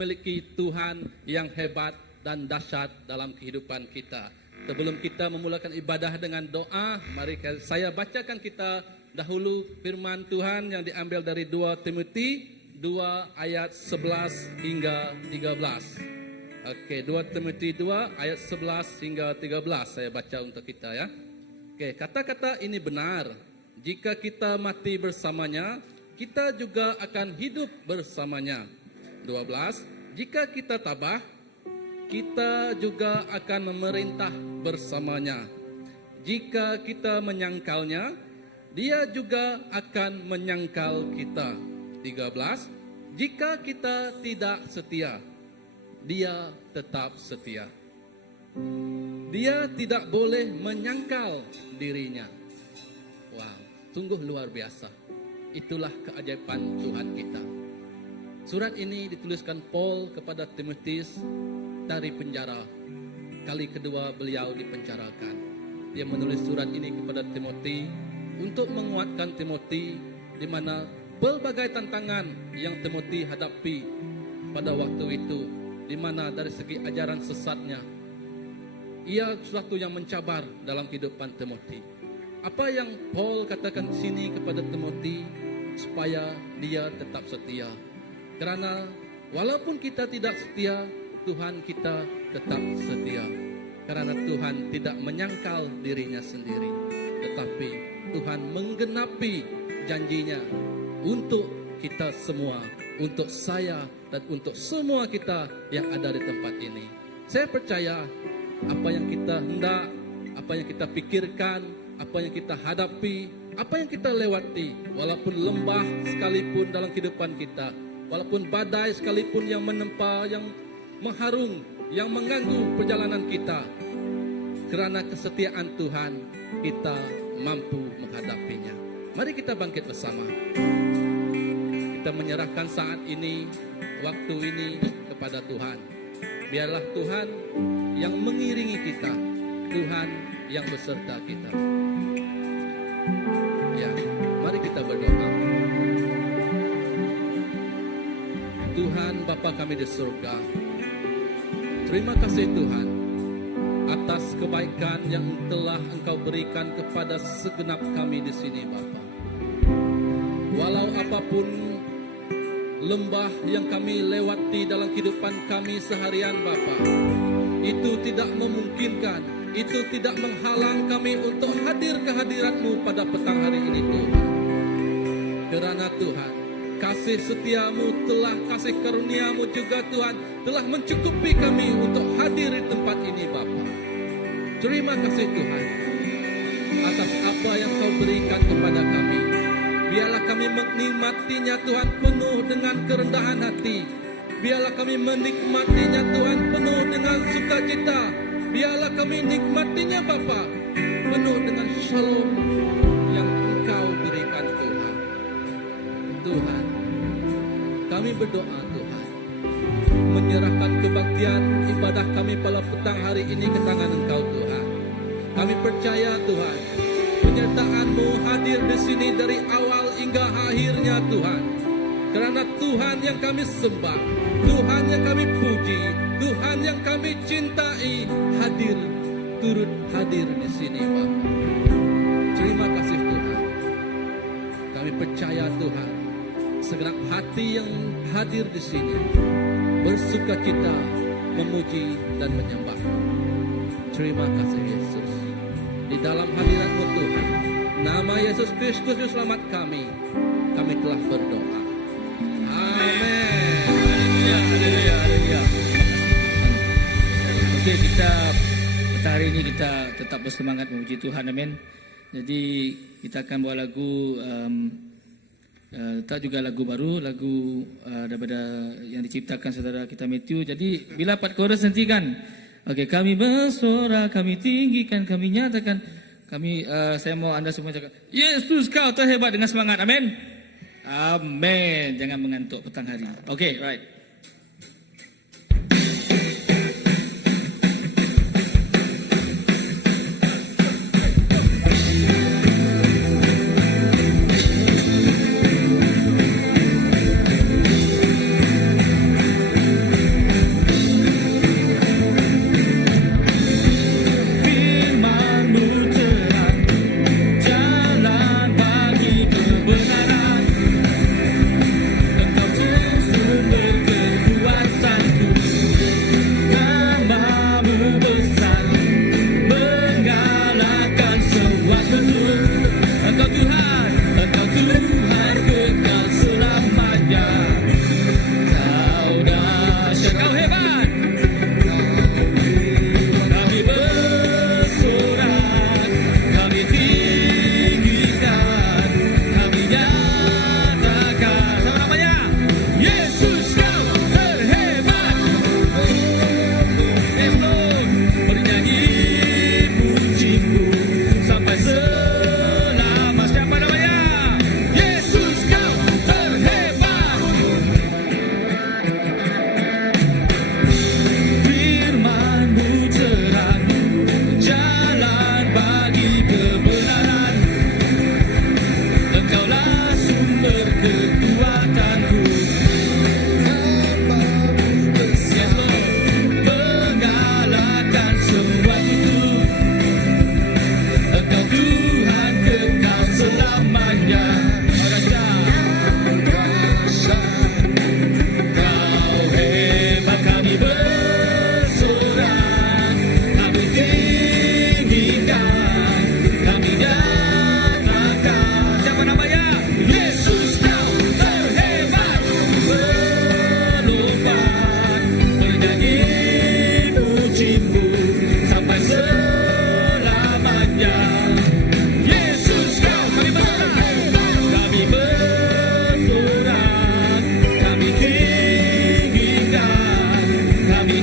memiliki Tuhan yang hebat dan dahsyat dalam kehidupan kita. Sebelum kita memulakan ibadah dengan doa, mari saya bacakan kita dahulu firman Tuhan yang diambil dari 2 Timotius 2 ayat 11 hingga 13. Oke, 2 Timotius 2 ayat 11 hingga 13 saya baca untuk kita ya. Oke, kata-kata ini benar. Jika kita mati bersamanya, kita juga akan hidup bersamanya. 12. Jika kita tabah, kita juga akan memerintah bersamanya. Jika kita menyangkalnya, dia juga akan menyangkal kita. 13. Jika kita tidak setia, dia tetap setia. Dia tidak boleh menyangkal dirinya. Wow, sungguh luar biasa. Itulah keajaiban Tuhan kita. Surat ini dituliskan Paul kepada Timotius dari penjara. Kali kedua beliau dipenjarakan. Dia menulis surat ini kepada Timotius untuk menguatkan Timotius di mana berbagai tantangan yang Timotius hadapi pada waktu itu, di mana dari segi ajaran sesatnya ia sesuatu yang mencabar dalam kehidupan Timotius. Apa yang Paul katakan di sini kepada Timotius supaya dia tetap setia. Karena walaupun kita tidak setia, Tuhan kita tetap setia. Karena Tuhan tidak menyangkal dirinya sendiri, tetapi Tuhan menggenapi janjinya untuk kita semua, untuk saya dan untuk semua kita yang ada di tempat ini. Saya percaya apa yang kita hendak, apa yang kita pikirkan, apa yang kita hadapi, apa yang kita lewati, walaupun lembah sekalipun dalam kehidupan kita, walaupun badai sekalipun yang menempa, yang mengharung, yang mengganggu perjalanan kita, kerana kesetiaan Tuhan, kita mampu menghadapinya. Mari kita bangkit bersama. Kita menyerahkan saat ini, waktu ini kepada Tuhan. Biarlah Tuhan yang mengiringi kita, Tuhan yang beserta kita. Ya, mari kita berdoa. Tuhan Bapa kami di surga, terima kasih Tuhan atas kebaikan yang telah Engkau berikan kepada segenap kami di sini Bapa. Walau apapun lembah yang kami lewati dalam kehidupan kami seharian Bapa, itu tidak memungkinkan, itu tidak menghalang kami untuk hadir ke hadirat-Mu pada petang hari ini Tuhan. Kerana Tuhan, kasih setiamu telah, kasih karuniamu juga Tuhan telah mencukupi kami untuk hadir di tempat ini Bapa. Terima kasih Tuhan atas apa yang Kau berikan kepada kami. Biarlah kami menikmatinya Tuhan penuh dengan kerendahan hati. Biarlah kami menikmatinya Tuhan penuh dengan sukacita. Biarlah kami nikmatinya Bapa penuh dengan shalom yang Engkau berikan Tuhan. Tuhan, kami berdoa Tuhan, menyerahkan kebaktian ibadah kami pada petang hari ini ke tangan Engkau Tuhan. Kami percaya Tuhan, penyertaan-Mu hadir di sini dari awal hingga akhirnya Tuhan. Karena Tuhan yang kami sembah, Tuhan yang kami puji, Tuhan yang kami cintai hadir, turut hadir di sini Bapa. Terima kasih Tuhan. Kami percaya Tuhan, segenap hati yang hadir di sini bersukacita memuji dan menyembah. Terima kasih Yesus. Di dalam hadirat-Mu Tuhan, nama Yesus Kristus Juru Selamat kami telah berdoa. Amin. Haleluya. Oke, kita hari ini kita tetap bersemangat memuji Tuhan. Amin. Jadi kita akan bawa lagu tak juga lagu baru, lagu daripada yang diciptakan saudara kita Matthew. Jadi bila part chorus hentikan. Okey, kami bersuara, kami tinggikan, kami nyatakan, kami saya mau anda semua cakap, Yesus kau terhebat dengan semangat. Amin. Amin. Jangan mengantuk petang hari. Okey, right.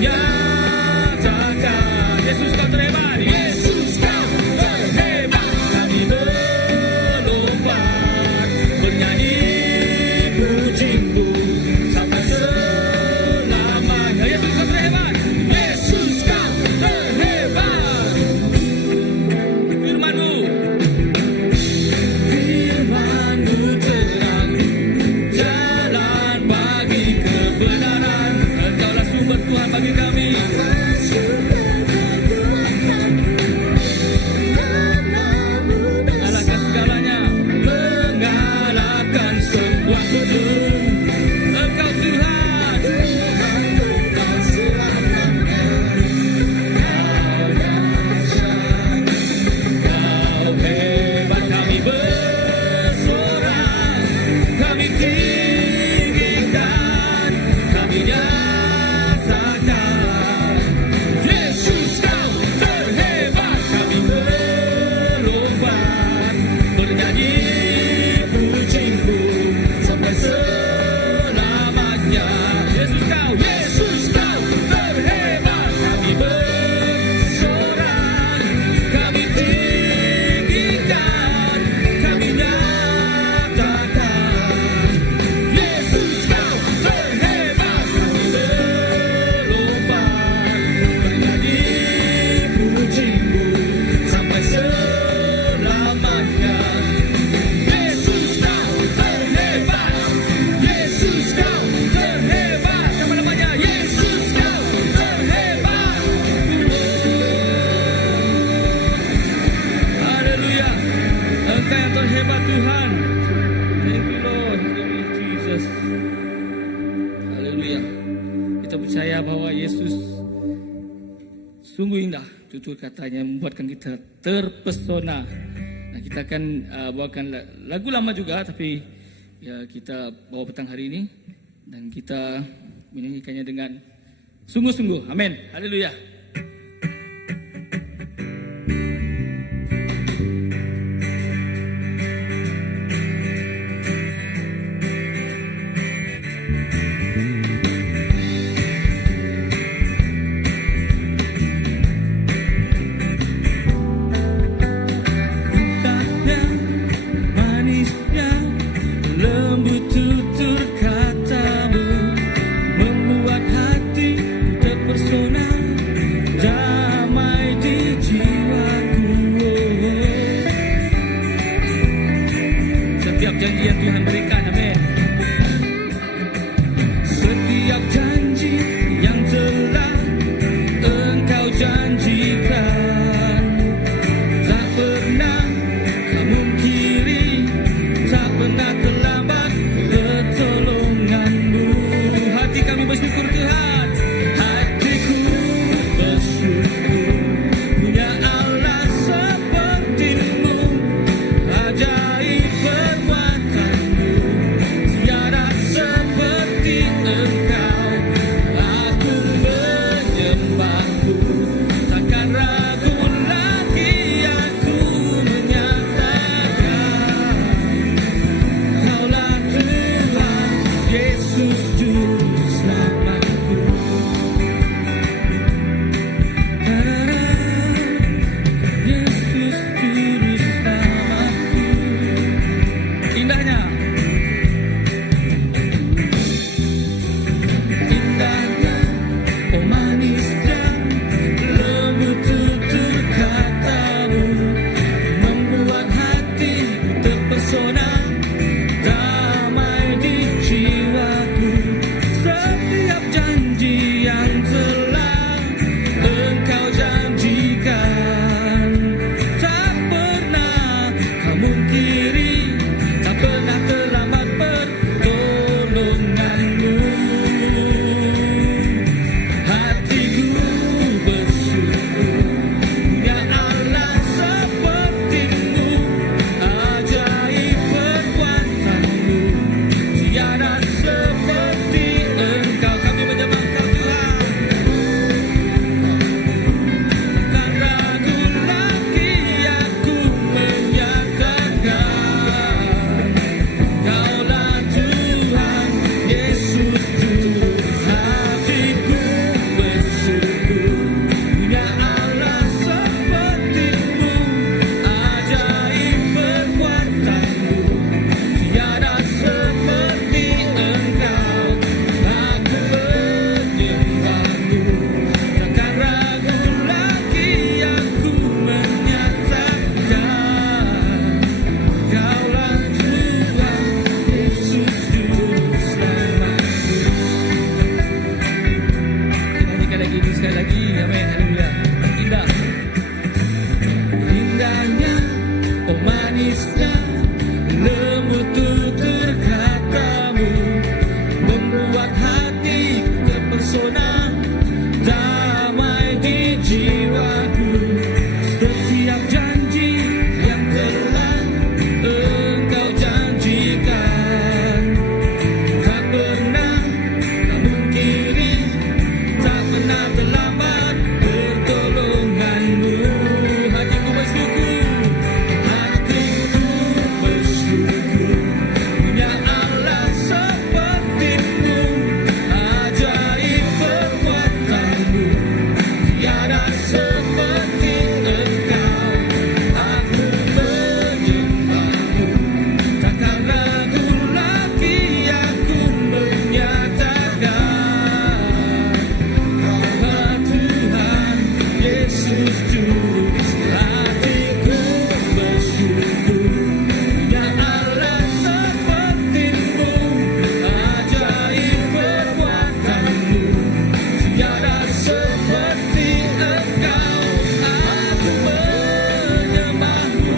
nyatakan Yesus kau terhebat, Yesus kau terhebat. Kami melompat bernyanyi pujimu sampai selamanya. Yesus kau terhebat, Yesus kau terhebat. Firman-Mu terang, jalan bagi kebenaran. Engkaulah sumber Tuhan bagi kami. Mengalahkan segalanya, mengalahkan semua musuh. Engkau Tuhan, Kau hebat. Kami bersorak, kami tinggikan, kami nyatakan Yesus kau terhebat. Kami melompat bernyanyi pujimu sampai selamanya. Yesus kau terhebat. Kami bersorak, kami tinggikan, kami nyatakan Yesus kau terhebat. Kami melompat bernyanyi pujimu sampai selamanya. Yesus kau terhebat. Yesus kau terhebat. Siapa namanya? Yesus kau terhebat. Haleluya. Engkau yang terhebat Tuhan. Thank you Lord. Haleluya Jesus. Haleluya. Kita percaya bahwa Yesus sungguh indah. Tutur katanya membuatkan kita terpesona. Nah, kita akan bawakan lagu lama juga, tapi ya kita bawa petang hari ini dan kita menyanyikannya dengan sungguh-sungguh. Amin. Haleluya. Indahnya, manisnya, lembut tutur katamu, membuat hati terpesona, damai di jiwaku. Setiap janji yang Tuhan berikan, amin. Setiap janji yang telah Engkau janjikan, tak pernah Kau mungkiri, tak pernah terlambat pertolongan-Mu. Hati kami bersyukur Tuhan, hatiku bersyukur punya Allah seperti-Mu. Ajaib perbuatan-Mu, tiada seperti Engkau. Aku menyembah-Mu, takkan ragu lagi aku menyatakan Kaulah Tuhan, Yesus Juru Selamatku. ini sekali lagi. Amin. Haleluya. Indah. Indahnya, oh manisnya, lembut tutur katamu, membuat hati terpesona, damai di jiwaku. Setiap janji yang telah Engkau janjikan, tak pernah Kau mungkiri, tak pernah terlambat pertolonganmu. Hatiku bersyukur, hatiku bersyukur, punya Allah sepertimu, ajaib perbuatanmu, tiada seperti Engkau. Aku menyembahmu, takkan ragu lagi aku menyatakan, Kaulah Tuhan Yesus Juru hatiku bersyukur, punya Allah sepertimu, ajaib perbuatanmu, tiada seperti Engkau. Aku menyembahmu,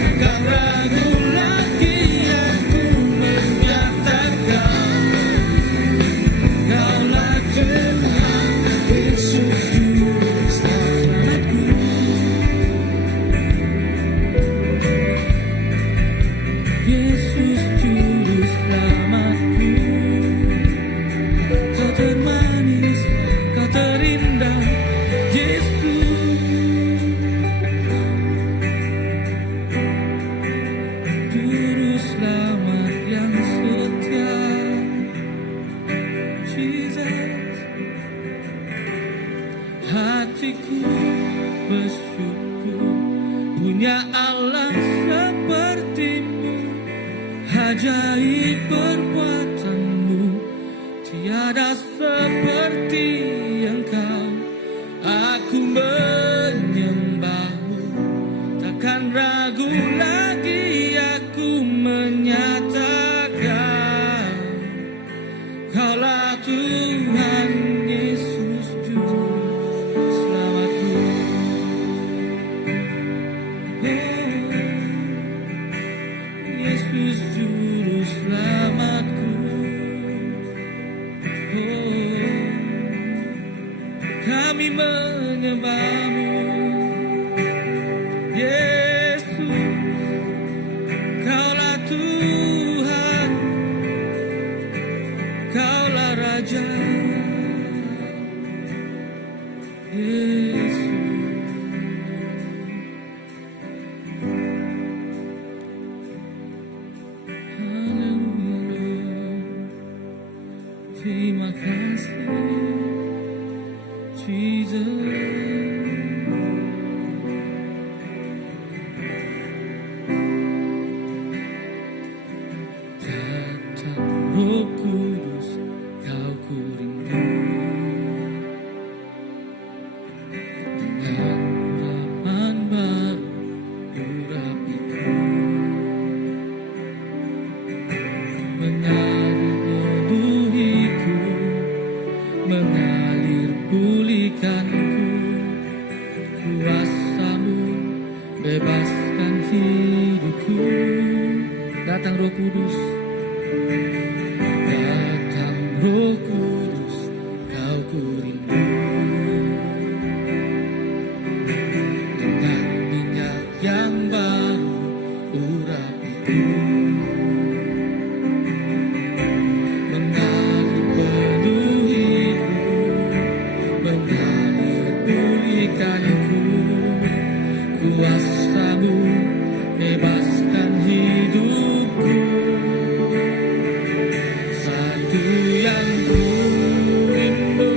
takkan ragu lagi aku menyatakan, Kaulah Tuhan Yesus Juru selamatku. Yesus Juru selamatku. Kau termanis, Kau terindah, Yesus. Juru selamat yang setia, Jesus. Hatiku bersyukur, punya Allah sepertimu, ajaib perbuatanmu, tiada seperti Engkau. Aku menyembahmu, takkan ragu lagi aku menyatakan, Kaulah Tuhan Yesus Juru selamatku. Oh, Yesus Juru selamatku. Oh, kami menyembahmu, Yesus. Kaulah Tuhan, Kaulah Raja, Yesus. Haleluya, terima kasih, Jesus. Datang Roh Kudus, Kau ku rindu, dengan urapan baru urapiku, mengalir menuhiku, mengalir pulihkanku. Kuasa-Mu bebaskan hidupku. Datang Roh Kudus, datang Roh Kudus, Kau ku rindu, dengan minyak yang baru urapiku, mengalir penuhiku, mengalir pulihkanku. Kuasa-Mu bebaskan hidupku. Satu yang ku rindu,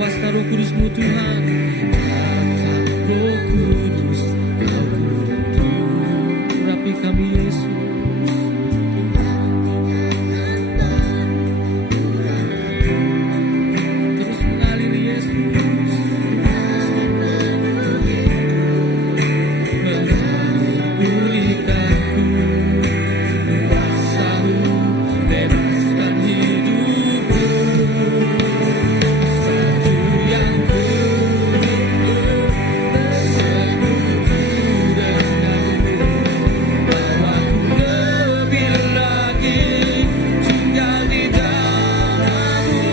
kuasa Roh Kudus-Mu Tuhan. Datang Roh Kudus, Kau turun urapi kami Yesus. Terus mengaliri Yesus. Mengalir pulihkanku, kuasa-Mu bebaskan hidupku. Satu yang bersekutu denganmu, bawaku lebih lagi tinggal di dalam-Mu,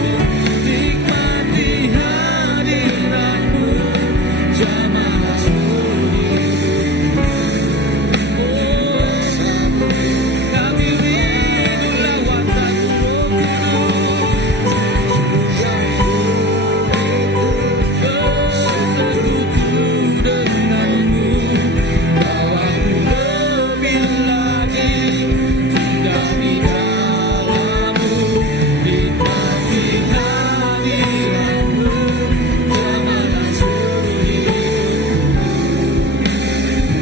nikmati hadirat-Mu, jamaah suri. Kami rindu lawatan-Mu, bersekutu denganmu, bawaku lebih lagi tinggal di dalam-Mu, nikmati hadirat-Mu, jamaah suri.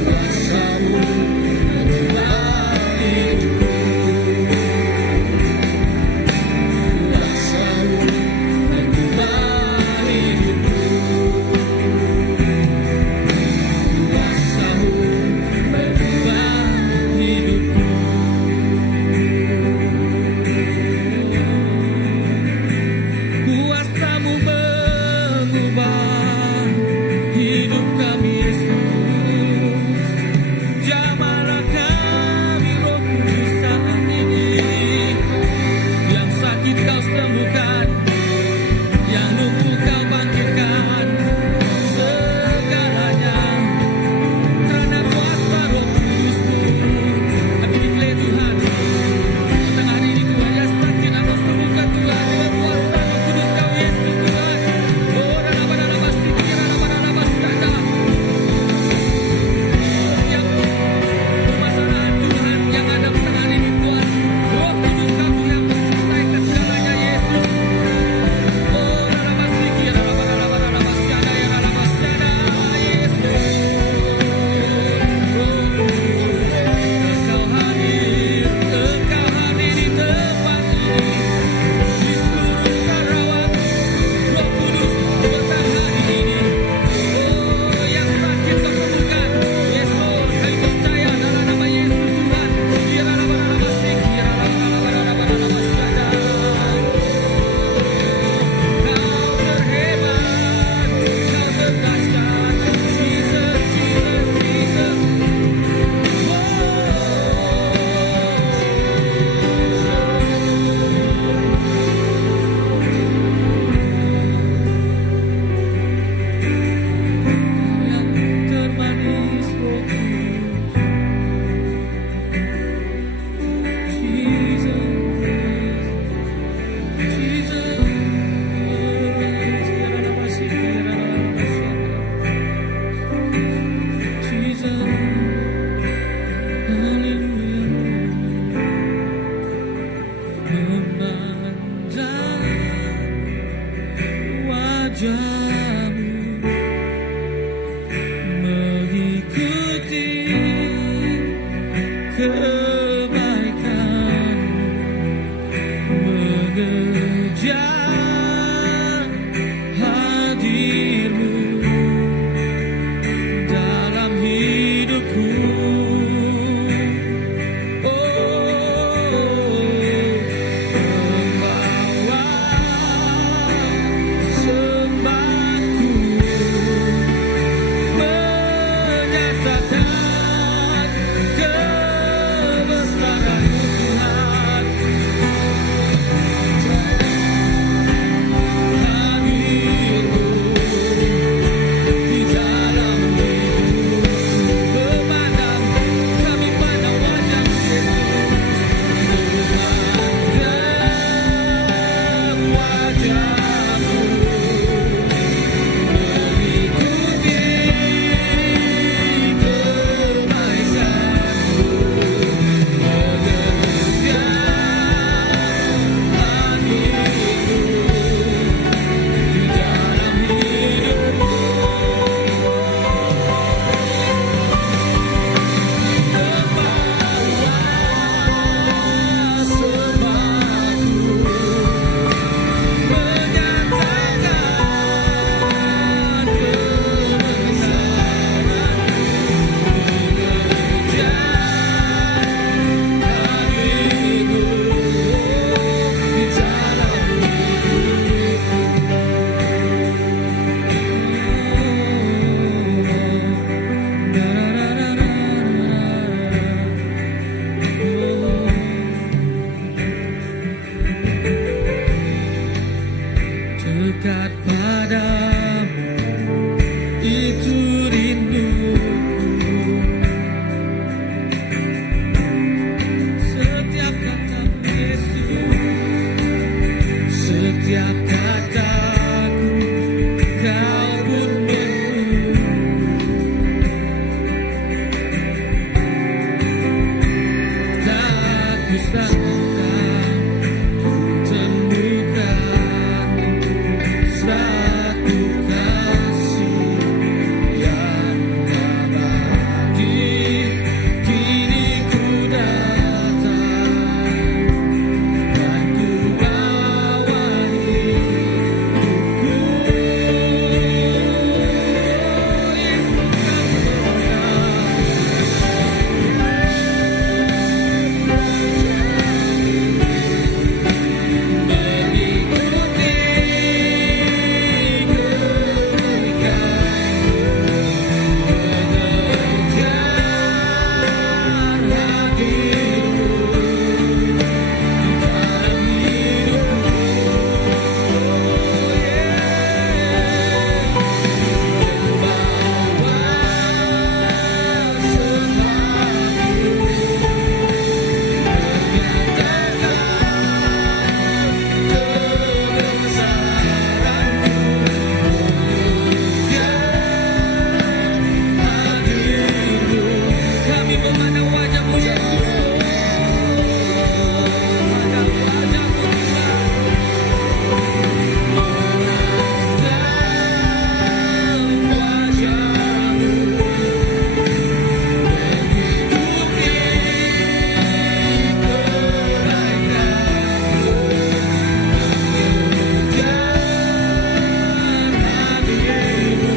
Kuasa-Mu mengubah hidupku, kuasa-Mu mengubah hidupku, kuasa-Mu mengubah hidupku. Kuasa-Mu mengubah hidup kami Yesus. Jamahlah kami Roh Kudus saat ini. Yang sakit Kau sembuhkan, yang lumpuh Kau bangkitkan, segalanya karena kuasa Roh Kudus-Mu. Kami declare Tuhan, tentang hari ini Tuhan, yang sakit Kau sembuhkan Tuhan dengan kuasa Roh Kudus Kau Yesus Tuhan. Oh, rana-rana masih rana-rana masih ada. Setiap permasalahan Tuhan yang ada pada hari ini Tuhan, Roh Kudus Kau yang menyelesaikan segalanya Yesus. Oh, rana masih rana-rana masih ada yang rana masih ada Yesus. Engkau hadir di tempat ini, di seluruh Sarawak. Roh Kudus datang hari ini. Oh, yang sakit Kau sembuhkan Yesus. Kami percaya dalam nama Yesus Tuhan. Rana-rana masih rana-rana masih ada. Kau terhebat, Kau terdahsyat, Jesus, Jesus, Jesus. Yang termanis Roh Kudus, Jesus, Jesus. Jesus, haleluya. Memandang wajah-Mu, mengikuti kebaikan, mengejar hadir-Mu dalam hidupku. Membawa sembah dekat padamu, itu rinduku. Setiap kata Yesus, setiap kataku, kau pun menunggu. Tak kusangka ku temukan satu kasih yang abadi. Kini ku datang dan ku bawa hidupku. Mengikuti kami memandang wajah-Mu Yesus, memandang wajah-Mu Tuhan, memandang wajah-Mu, mengikuti kebaikan-Mu, mengejar hadir-Mu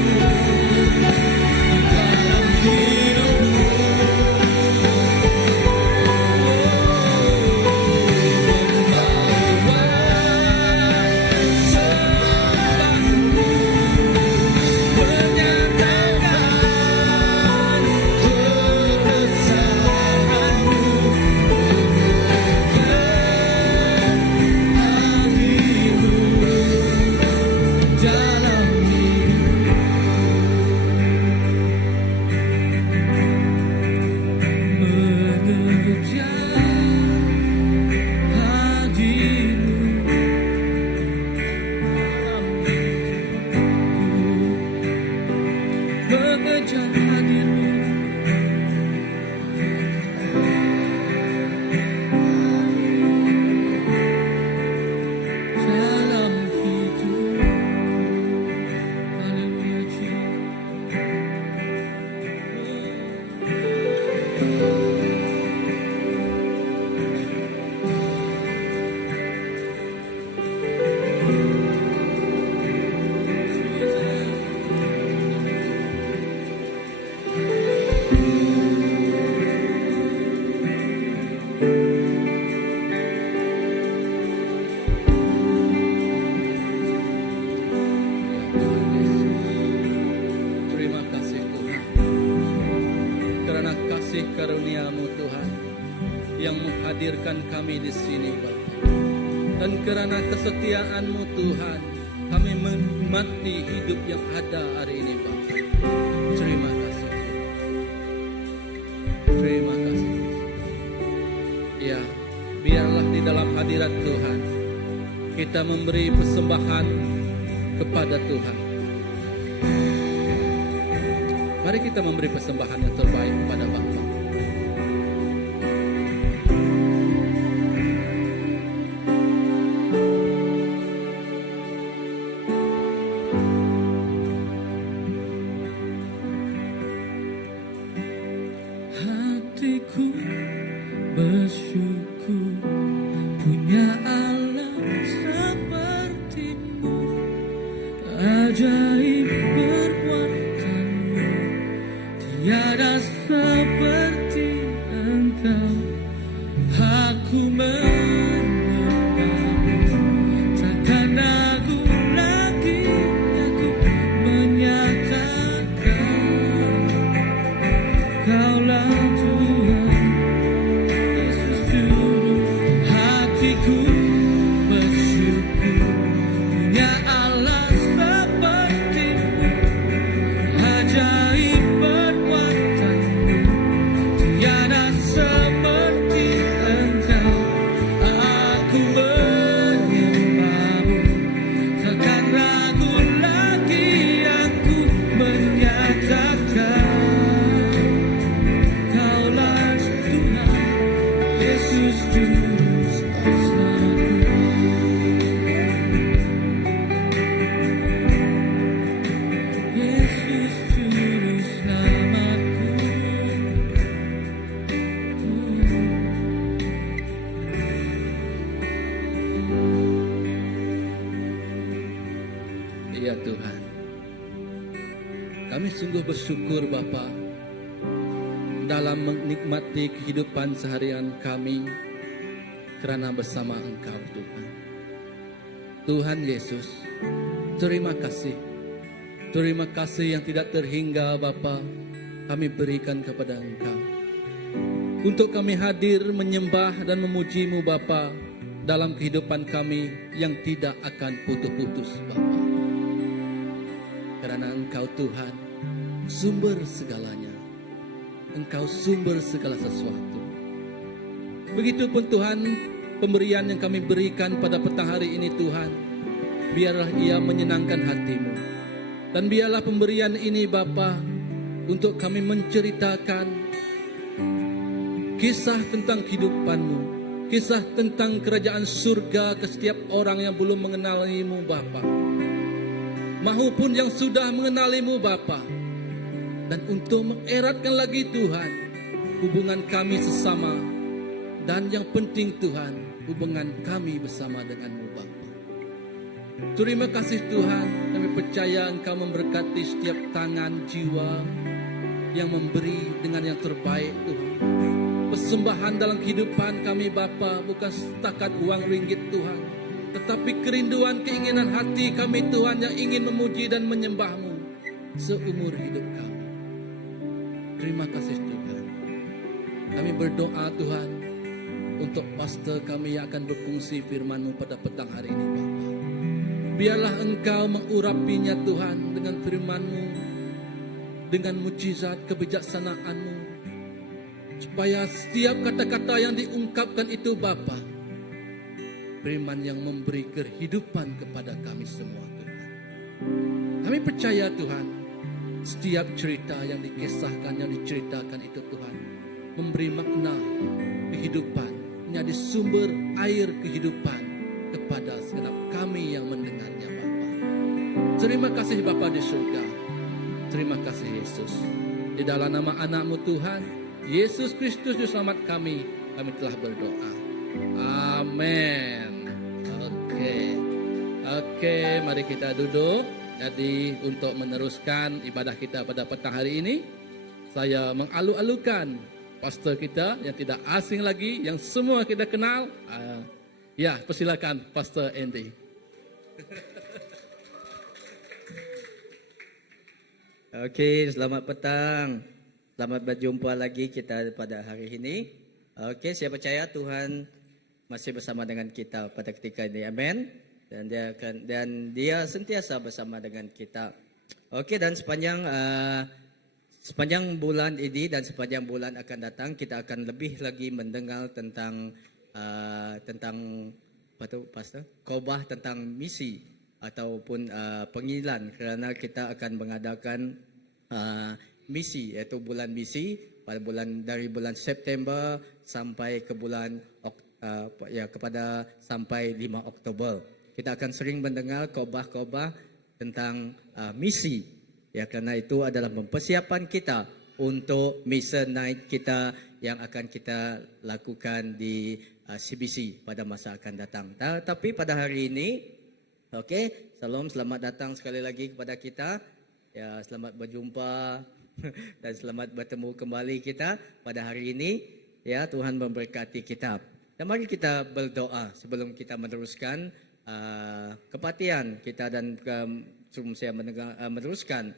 dalam hidupku. Mengejar hadir-Mu dalam hidup. Haleluya Terima kasih Tuhan, karena kasih karunia-Mu Tuhan yang menghadirkan kami di sini Bapa. Dan karena kesetiaan-Mu Tuhan, kami menikmati hidup yang ada hari ini Bapa. Terima kasih. Terima kasih. Ya, biarlah di dalam hadirat Tuhan kita memberi persembahan kepada Tuhan. Mari kita memberi persembahan yang terbaik kepada Bapa. hatiku bersyukur punya Allah seperti-Mu, ajaib perbuatan-Mu, tiada seperti Engkau. Aku menyembah-Mu, takkan aku lagi aku menyatakan Kaulah Tuhan Yesus Juru. Hatiku bersyukur punya Ya Tuhan, kami sungguh bersyukur Bapa dalam menikmati kehidupan seharian kami kerana bersama Engkau Tuhan. Tuhan Yesus, terima kasih. Terima kasih yang tidak terhingga Bapa kami berikan kepada Engkau. Untuk kami hadir menyembah dan memuji-Mu Bapa dalam kehidupan kami yang tidak akan putus-putus Bapa. Karena Engkau Tuhan, sumber segalanya. Engkau sumber segala sesuatu. Begitupun Tuhan, pemberian yang kami berikan pada petang hari ini Tuhan, biarlah ia menyenangkan hati-Mu. Dan biarlah pemberian ini Bapa untuk kami menceritakan kisah tentang kehidupan-Mu, kisah tentang kerajaan surga ke setiap orang yang belum mengenali-Mu Bapa, maupun yang sudah mengenali-Mu Bapa. Dan untuk mengeratkan lagi Tuhan hubungan kami sesama, dan yang penting Tuhan, hubungan kami bersama dengan-Mu Bapa. Terima kasih Tuhan, kami percaya Engkau memberkati setiap tangan jiwa yang memberi dengan yang terbaik Tuhan. Persembahan dalam kehidupan kami Bapa bukan setakat uang ringgit Tuhan, tetapi kerinduan keinginan hati kami Tuhan yang ingin memuji dan menyembah-Mu seumur hidup kami. Terima kasih Tuhan. Kami berdoa Tuhan untuk pastor kami yang akan berfungsi firman-Mu pada petang hari ini Bapa. Biarlah Engkau mengurapinya Tuhan dengan firman-Mu, dengan mujizat kebijaksanaan-Mu, supaya setiap kata-kata yang diungkapkan itu Bapa, firman yang memberi kehidupan kepada kami semua Tuhan. Kami percaya Tuhan, setiap cerita yang dikisahkan, yang diceritakan itu Tuhan, memberi makna kehidupan, menjadi sumber air kehidupan kepada segenap kami yang mendengarnya Bapa. Terima kasih Bapa di surga. Terima kasih Yesus. Di dalam nama anak-Mu Tuhan, Yesus Kristus Juru Selamat kami telah berdoa. Amin. Oke, mari kita duduk. Jadi untuk meneruskan ibadah kita pada petang hari ini, saya mengalu-alukan pastor kita yang tidak asing lagi, yang semua kita kenal. Ya, persilakan Pastor Andy. Oke, selamat petang. Selamat berjumpa lagi kita pada hari ini. Oke, saya percaya Tuhan masih bersama dengan kita pada ketika ini. Amin. Dan dia sentiasa bersama dengan kita. Oke, dan sepanjang bulan ini dan sepanjang bulan akan datang, kita akan lebih lagi mendengar tentang apa tu Pastor? Khotbah tentang misi ataupun panggilan, kerana kita akan mengadakan misi, iaitu bulan misi pada dari bulan September sampai ke bulan sampai 5 Oktober. Kita akan sering mendengar khotbah-khotbah tentang misi. Ya, kerana itu adalah mempersiapkan kita untuk mission night kita yang akan kita lakukan di CBC pada masa akan datang. Tapi pada hari ini, Salam, selamat datang sekali lagi kepada kita. Ya, selamat berjumpa dan selamat bertemu kembali kita pada hari ini. Ya, Tuhan memberkati kita. Dan mari kita berdoa sebelum kita meneruskan kepatian kita dan sebelum saya meneruskan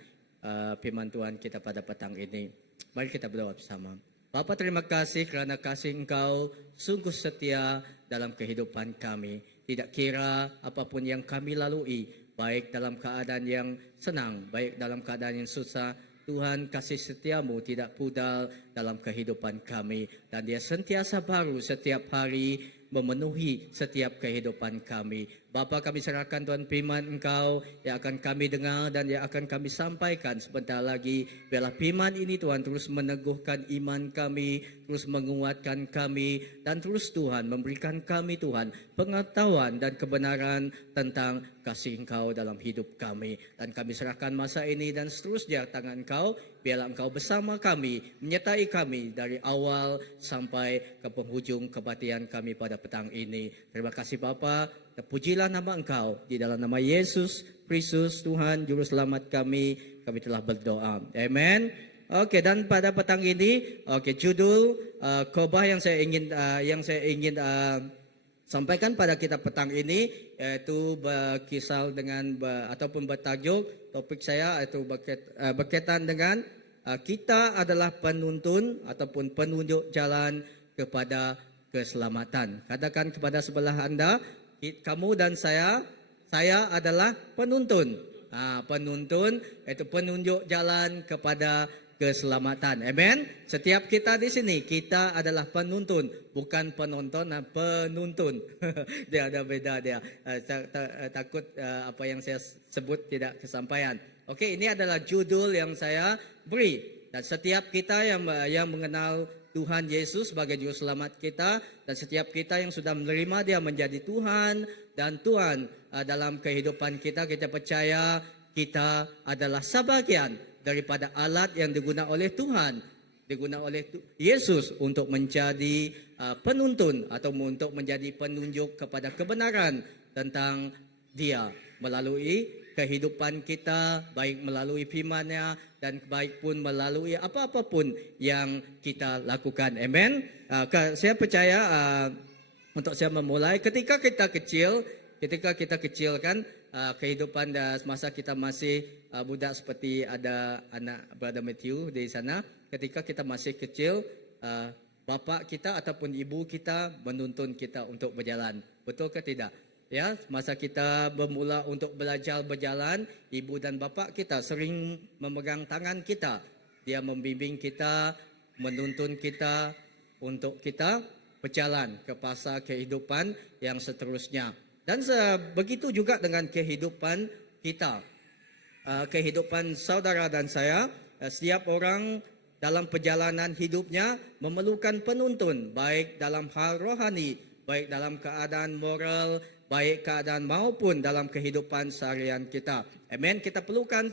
firman Tuhan kita pada petang ini. Mari kita berdoa bersama. Bapa, terima kasih kerana kasih Engkau sungguh setia dalam kehidupan kami. Tidak kira apapun yang kami lalui, baik dalam keadaan yang senang, baik dalam keadaan yang susah, Tuhan, kasih setiamu tidak pudar dalam kehidupan kami. Dan dia sentiasa baru setiap hari memenuhi setiap kehidupan kami. Bapa, kami serahkan Tuhan firman Engkau yang akan kami dengar dan yang akan kami sampaikan sebentar lagi. Biarlah firman ini Tuhan terus meneguhkan iman kami, terus menguatkan kami, dan terus Tuhan memberikan kami Tuhan pengetahuan dan kebenaran tentang kasih Engkau dalam hidup kami. Dan kami serahkan masa ini dan seterusnya tangan Engkau. Biarlah Engkau bersama kami, menyertai kami dari awal sampai ke penghujung kebaktian kami pada petang ini. Terima kasih Bapa. dan pujilah nama Engkau. Di dalam nama Yesus Kristus, Tuhan Juru Selamat kami telah berdoa. Amen. Okey, dan pada petang ini, judul khotbah yang saya ingin sampaikan pada kita petang ini yaitu berkisar dengan ataupun bertajuk topik saya yaitu berkaitan dengan kita adalah penuntun ataupun penunjuk jalan kepada keselamatan. Katakan kepada sebelah anda, kamu dan saya adalah penuntun. Penuntun iaitu penunjuk jalan kepada keselamatan. Amen. Setiap kita di sini, kita adalah penuntun, bukan penonton, penuntun. Dia ada beda dia. Takut apa yang saya sebut tidak kesampaian. Okey, ini adalah judul yang saya beri. Dan setiap kita yang mengenal Tuhan Yesus sebagai Juru Selamat kita, dan setiap kita yang sudah menerima Dia menjadi Tuhan dan Tuhan dalam kehidupan kita, kita percaya kita adalah sebahagian daripada alat yang digunakan oleh Tuhan, digunakan oleh Yesus untuk menjadi penuntun atau untuk menjadi penunjuk kepada kebenaran tentang Dia melalui kehidupan kita, baik melalui firman-Nya dan baik pun melalui apa-apa pun yang kita lakukan. Amen. Saya percaya untuk saya memulai ketika kita kecil kan, kehidupan semasa kita masih budak, seperti ada anak Brother Matthew di sana. Ketika kita masih kecil, bapa kita ataupun ibu kita menuntun kita untuk berjalan. Betul ke tidak? Ya, masa kita bermula untuk belajar berjalan, ibu dan bapa kita sering memegang tangan kita. Dia membimbing kita, menuntun kita untuk kita berjalan ke fasa kehidupan yang seterusnya. Dan begitu juga dengan kehidupan kita. Kehidupan saudara dan saya, setiap orang dalam perjalanan hidupnya memerlukan penuntun, baik dalam hal rohani, baik dalam keadaan moral, baik keadaan maupun dalam kehidupan seharian kita. Amen. Kita perlukan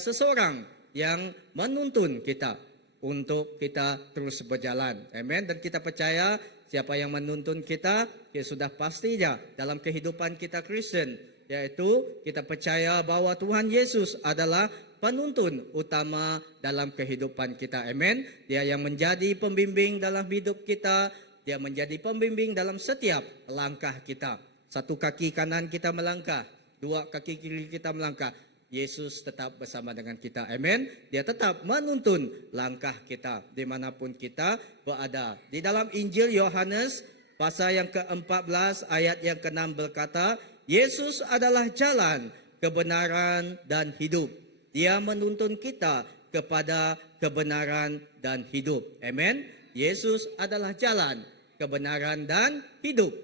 seseorang yang menuntun kita untuk kita terus berjalan. Amen. Dan kita percaya siapa yang menuntun kita, sudah pastinya dalam kehidupan kita Kristen, yaitu kita percaya bahwa Tuhan Yesus adalah penuntun utama dalam kehidupan kita. Amen. Dia yang menjadi pembimbing dalam hidup kita, dia menjadi pembimbing dalam setiap langkah kita. Satu kaki kanan kita melangkah, dua kaki kiri kita melangkah, Yesus tetap bersama dengan kita. Amen. Dia tetap menuntun langkah kita dimanapun kita berada. Di dalam Injil Yohanes pasal yang ke-14 ayat yang ke-6 berkata, Yesus adalah jalan, kebenaran dan hidup. Dia menuntun kita kepada kebenaran dan hidup. Amen. Yesus adalah jalan, kebenaran dan hidup.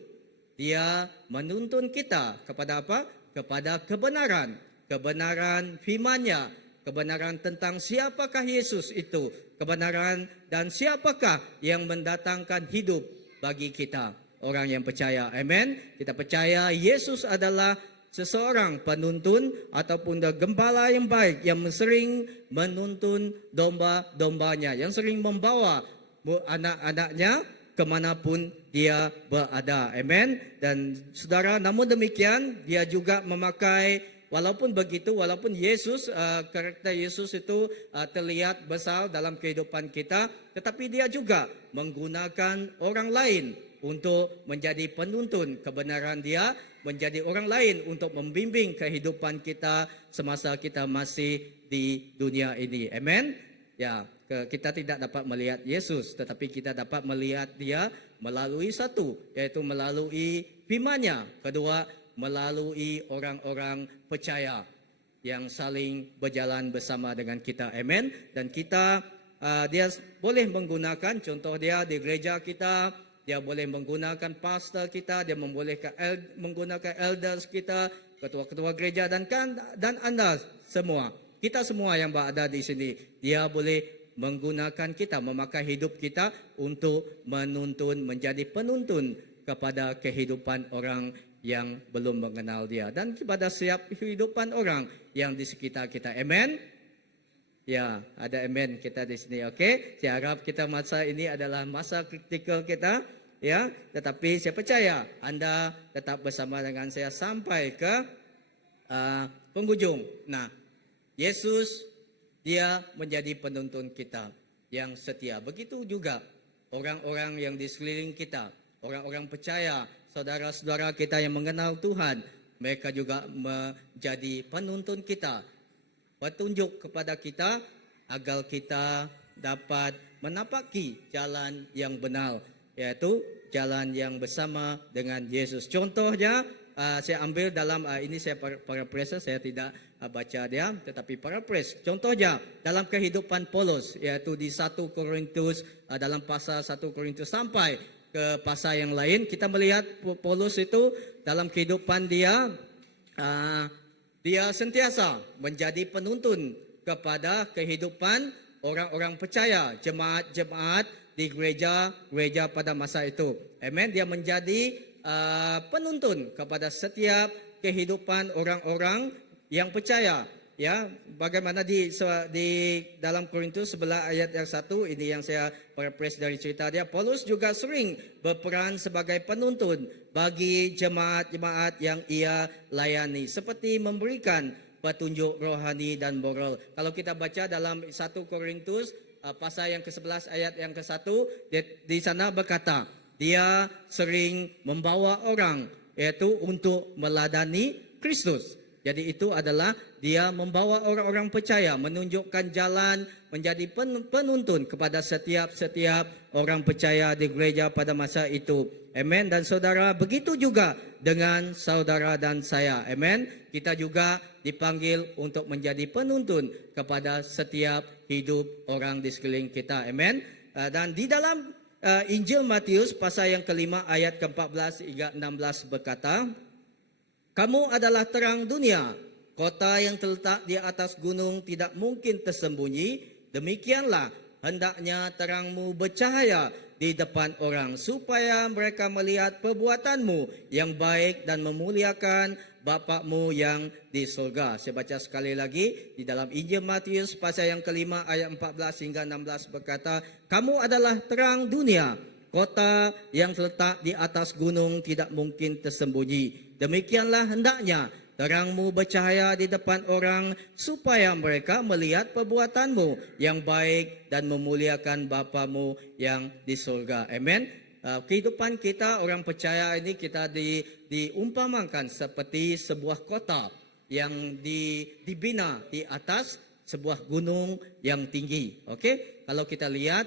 Dia menuntun kita kepada apa? Kepada kebenaran. Kebenaran firman-Nya, kebenaran tentang siapakah Yesus itu, kebenaran dan siapakah yang mendatangkan hidup bagi kita, orang yang percaya. Amen. Kita percaya Yesus adalah seseorang penuntun ataupun gembala yang baik, yang sering menuntun domba-dombanya, yang sering membawa anak-anaknya kemanapun dia berada. Amen. Dan saudara, namun demikian dia juga memakai, walaupun begitu, walaupun Yesus, karakter Yesus itu terlihat besar dalam kehidupan kita, tetapi dia juga menggunakan orang lain untuk menjadi penuntun kebenaran Dia, menjadi orang lain untuk membimbing kehidupan kita semasa kita masih di dunia ini. Amen. Ya, kita tidak dapat melihat Yesus, tetapi kita dapat melihat Dia melalui satu, yaitu melalui firman-Nya. Kedua, melalui orang-orang percaya yang saling berjalan bersama dengan kita. Amen. Dan kita, dia boleh menggunakan, contoh dia di gereja kita, dia boleh menggunakan pastor kita, dia membolehkan menggunakan elders kita, ketua-ketua gereja dan anda semua. Kita semua yang berada di sini, dia boleh menggunakan kita, memakai hidup kita untuk menuntun, menjadi penuntun kepada kehidupan orang yang belum mengenal Dia dan kepada setiap kehidupan orang yang di sekitar kita. Amen. Ya, ada amen kita di sini. Okey. Saya harap kita masa ini adalah masa kritikal kita ya, tetapi saya percaya anda tetap bersama dengan saya sampai ke penghujung. Nah, Yesus dia menjadi penuntun kita yang setia. Begitu juga orang-orang yang di sekeliling kita, orang-orang percaya, saudara-saudara kita yang mengenal Tuhan, mereka juga menjadi penuntun kita, petunjuk kepada kita agar kita dapat menapaki jalan yang benar, yaitu jalan yang bersama dengan Yesus. Contohnya, saya ambil dalam ini saya paraphrase, saya tidak baca dia, tetapi paraphrase. Contohnya dalam kehidupan Paulus, yaitu di 1 Korintus, dalam pasal 1 Korintus sampai ke pasal yang lain, kita melihat Paulus itu dalam kehidupan dia, dia sentiasa menjadi penuntun kepada kehidupan orang-orang percaya, jemaat-jemaat di gereja pada masa itu. Amen. Dia menjadi penuntun kepada setiap kehidupan orang-orang yang percaya. Ya, bagaimana di dalam Korintus 11 ayat yang 1, ini yang saya paraphrase dari cerita dia. Paulus juga sering berperan sebagai penuntun bagi jemaat-jemaat yang ia layani, seperti memberikan petunjuk rohani dan moral. Kalau kita baca dalam 1 Korintus pasal yang ke-11 ayat yang ke-1, di sana berkata, dia sering membawa orang, yaitu untuk meladani Kristus. Jadi itu adalah dia membawa orang-orang percaya, menunjukkan jalan, menjadi penuntun kepada setiap orang percaya di gereja pada masa itu. Amen. Dan saudara, begitu juga dengan saudara dan saya. Amen. Kita juga dipanggil untuk menjadi penuntun kepada setiap hidup orang di sekeliling kita. Amen. Dan di dalam Injil Matius pasal yang ke-5 ayat ke-14 hingga 16 berkata, kamu adalah terang dunia, kota yang terletak di atas gunung tidak mungkin tersembunyi. Demikianlah hendaknya terangmu bercahaya di depan orang, supaya mereka melihat perbuatanmu yang baik dan memuliakan Bapakmu yang di surga. Saya baca sekali lagi di dalam Injil Matius pasal yang ke-5 ayat 14 hingga 16 berkata, kamu adalah terang dunia, kota yang terletak di atas gunung tidak mungkin tersembunyi. Demikianlah hendaknya terangmu bercahaya di depan orang, supaya mereka melihat perbuatanmu yang baik dan memuliakan Bapamu yang di surga. Amen. Kehidupan kita orang percaya ini kita diumpamakan seperti sebuah kota yang dibina di atas sebuah gunung yang tinggi. Okey, kalau kita lihat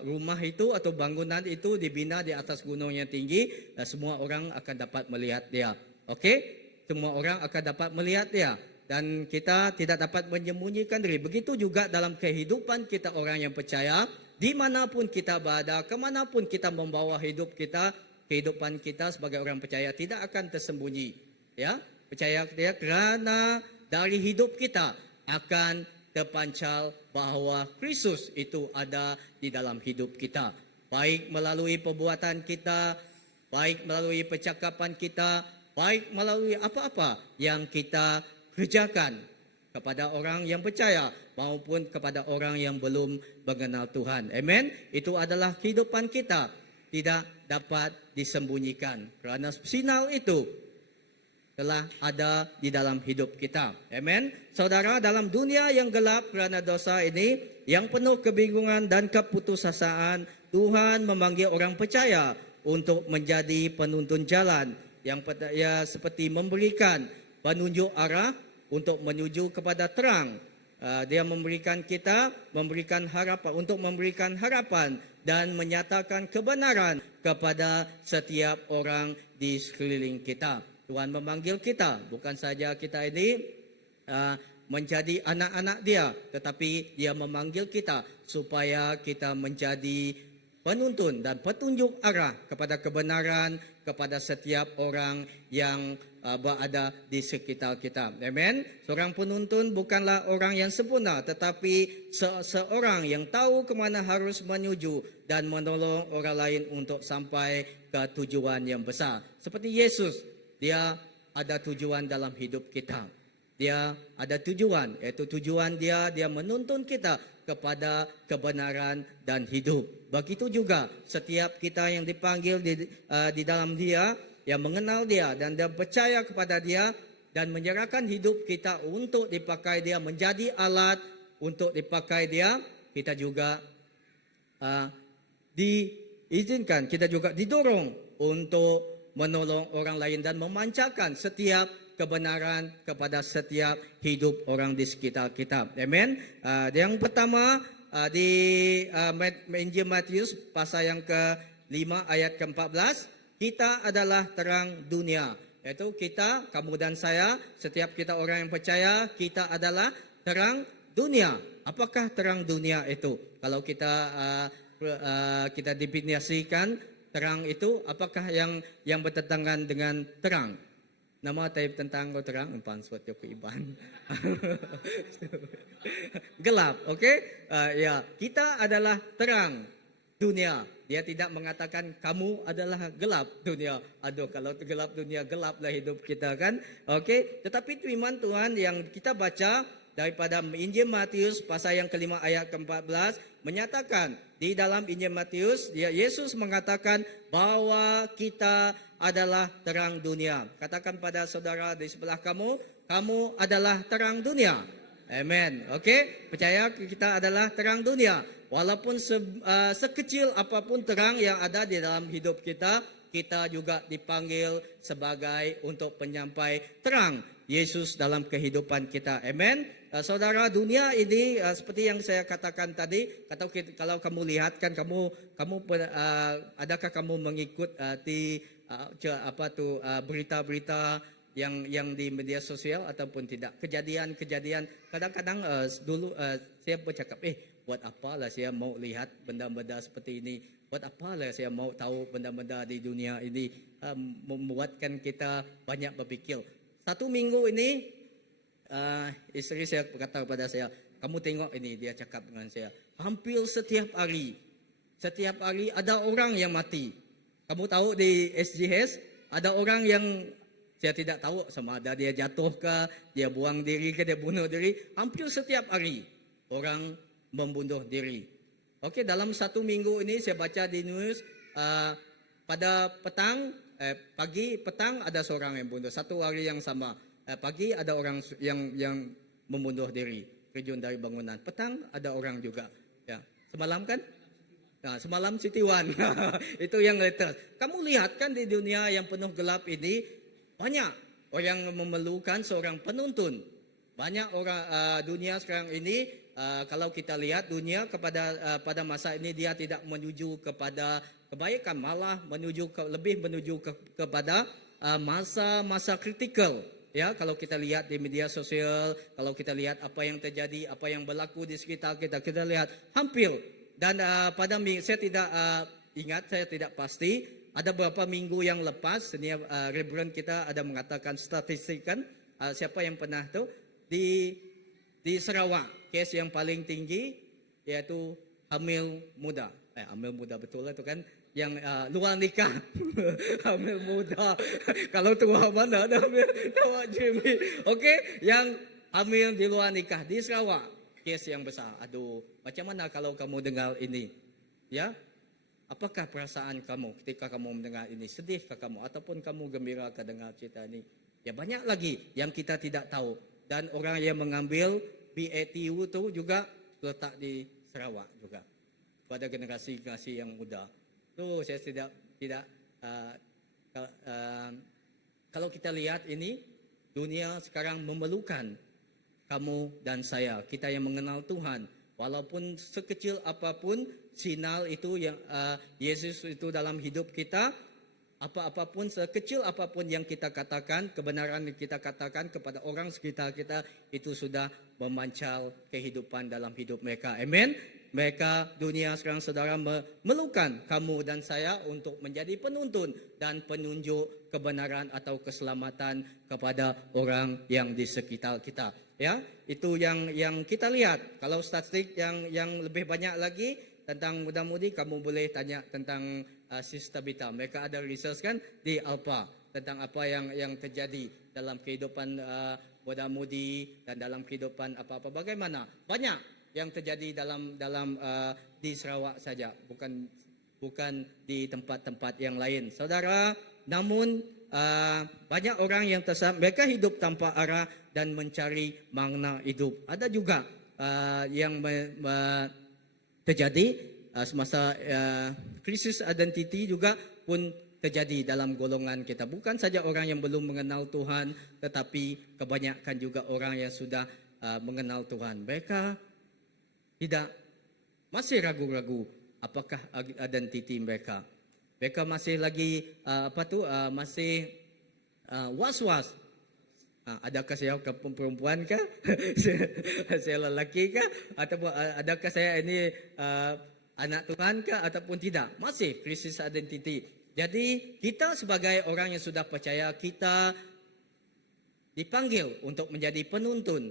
rumah itu atau bangunan itu dibina di atas gunung yang tinggi, semua orang akan dapat melihat dia. Okey, semua orang akan dapat melihat dia dan kita tidak dapat menyembunyikan diri. Begitu juga dalam kehidupan kita orang yang percaya, dimanapun kita berada, kemanapun kita membawa hidup kita, kehidupan kita sebagai orang percaya tidak akan tersembunyi. Ya, percaya dia kerana dari hidup kita akan terpancar bahawa Kristus itu ada di dalam hidup kita. Baik melalui perbuatan kita, baik melalui percakapan kita, baik melalui apa-apa yang kita kerjakan kepada orang yang percaya maupun kepada orang yang belum mengenal Tuhan. Amen. Itu adalah kehidupan kita, tidak dapat disembunyikan kerana sinar itu telah ada di dalam hidup kita. Amen. Saudara, dalam dunia yang gelap kerana dosa ini, yang penuh kebingungan dan keputusasaan, Tuhan memanggil orang percaya untuk menjadi penuntun jalan yang seperti memberikan penunjuk arah untuk menuju kepada terang. Dia memberikan harapan untuk memberikan harapan dan menyatakan kebenaran kepada setiap orang di sekeliling kita. Tuhan memanggil kita, bukan saja kita ini menjadi anak-anak dia, tetapi dia memanggil kita supaya kita menjadi penuntun dan petunjuk arah kepada kebenaran kepada setiap orang yang berada di sekitar kita. Amen. Seorang penuntun bukanlah orang yang sempurna, tetapi seorang yang tahu ke mana harus menuju dan menolong orang lain untuk sampai ke tujuan yang besar. Seperti Yesus, dia ada tujuan dalam hidup kita. dia ada tujuan, iaitu tujuan dia menuntun kita kepada kebenaran dan hidup. Begitu juga setiap kita yang dipanggil di dalam dia, yang mengenal dia dan dia percaya kepada dia dan menyerahkan hidup kita untuk dipakai dia, menjadi alat untuk dipakai dia, kita juga diizinkan, kita juga didorong untuk menolong orang lain dan memancarkan setiap kebenaran kepada setiap hidup orang di sekitar kita. Amen. Yang pertama di Injil Matius pasal yang ke-5 ayat ke-14, kita adalah terang dunia. Iaitu kita, kamu dan saya, setiap kita orang yang percaya, kita adalah terang dunia. Apakah terang dunia itu? Kalau kita definisikan terang itu, apakah yang bertentangan dengan terang? Nama taib tentang terang, empan suatu ke iban. Gelap, okey? Ya, kita adalah terang dunia. Dia tidak mengatakan kamu adalah gelap dunia. Aduh, kalau gelap dunia, gelaplah hidup kita kan. Okey, tetapi firman Tuhan yang kita baca daripada Injil Matius pasal yang ke-5 ayat ke-14 menyatakan, di dalam Injil Matius Yesus mengatakan bahwa kita adalah terang dunia. Katakan pada saudara di sebelah kamu, kamu adalah terang dunia. Amen. Okey, percaya kita adalah terang dunia. Walaupun sekecil apapun terang yang ada di dalam hidup kita, kita juga dipanggil sebagai untuk penyampai terang Yesus dalam kehidupan kita. Amen. Saudara, dunia ini seperti yang saya katakan tadi, kalau kamu lihat kan adakah kamu mengikuti berita-berita yang di media sosial ataupun tidak? Kejadian kadang-kadang dulu saya bercakap, buat apalah saya mau lihat benda-benda seperti ini? Buat apalah saya mau tahu benda-benda di dunia ini? Membuatkan kita banyak berfikir. Satu minggu ini, isteri saya berkata kepada saya, kamu tengok ini, dia cakap dengan saya, hampir setiap hari ada orang yang mati. Kamu tahu di SGS ada orang yang saya tidak tahu sama ada dia jatuh ke, dia buang diri ke, dia bunuh diri. Hampir setiap hari orang membunuh diri. Okey, dalam satu minggu ini saya baca di news, pada pagi petang ada seorang yang bunuh. Satu hari yang sama, pagi ada orang yang membunuh diri, terjun dari bangunan. Petang ada orang juga. Ya, semalam kan? Nah, semalam City One. Itu yang latest. Kamu lihat kan di dunia yang penuh gelap ini, banyak orang yang memerlukan seorang penuntun. Banyak orang dunia sekarang ini, kalau kita lihat dunia pada masa ini dia tidak menuju kepada kebaikan, malah lebih menuju kepada masa-masa kritikal. Ya, kalau kita lihat di media sosial, kalau kita lihat apa yang terjadi, apa yang berlaku di sekitar kita, kita lihat hampir. Dan saya tidak ingat, saya tidak pasti, ada beberapa minggu yang lepas, Reverend kita ada mengatakan statistik kan, siapa yang pernah tu di Sarawak, kes yang paling tinggi yaitu hamil muda. Hamil muda betul lah tu kan, yang luar nikah. Hamil muda. Kalau tua mana ada hamil? Tua Jimmy. Okey, yang hamil di luar nikah di Sarawak, kes yang besar. Aduh, macam mana kalau kamu dengar ini? Ya? Apakah perasaan kamu ketika kamu mendengar ini? Sedihkah kamu ataupun kamu gembira dengar cerita ini? Ya, banyak lagi yang kita tidak tahu. Dan orang yang mengambil BATU itu juga letak di Sarawak juga. Pada generasi-generasi yang muda. Itu saya tidak kalau kita lihat ini, dunia sekarang memerlukan kamu dan saya, kita yang mengenal Tuhan. Walaupun sekecil apapun sinyal itu yang Yesus itu dalam hidup kita, apapun sekecil apapun yang kita katakan, kebenaran yang kita katakan kepada orang sekitar kita, itu sudah memancar kehidupan dalam hidup mereka. Amen. Mereka, dunia sekarang saudara memerlukan kamu dan saya untuk menjadi penuntun dan penunjuk kebenaran atau keselamatan kepada orang yang di sekitar kita. Ya, itu yang kita lihat. Kalau statistik yang lebih banyak lagi tentang muda-mudi, kamu boleh tanya tentang Sis Tabita. Mereka ada research kan di Alpa tentang apa yang terjadi dalam kehidupan muda-mudi dan dalam kehidupan apa-apa. Bagaimana? Banyak yang terjadi dalam di Sarawak saja, bukan di tempat-tempat yang lain. Saudara, namun banyak orang yang tersesat, mereka hidup tanpa arah dan mencari makna hidup. Ada juga yang terjadi semasa krisis identiti juga pun terjadi dalam golongan kita. Bukan saja orang yang belum mengenal Tuhan, tetapi kebanyakan juga orang yang sudah mengenal Tuhan. Mereka masih ragu-ragu apakah identiti mereka. Mereka masih lagi masih was-was. Adakah saya perempuan kah? Saya lelaki kah? Ataupun adakah saya ini anak Tuhan kah? Ataupun tidak? Masih krisis identiti. Jadi kita sebagai orang yang sudah percaya, kita dipanggil untuk menjadi penuntun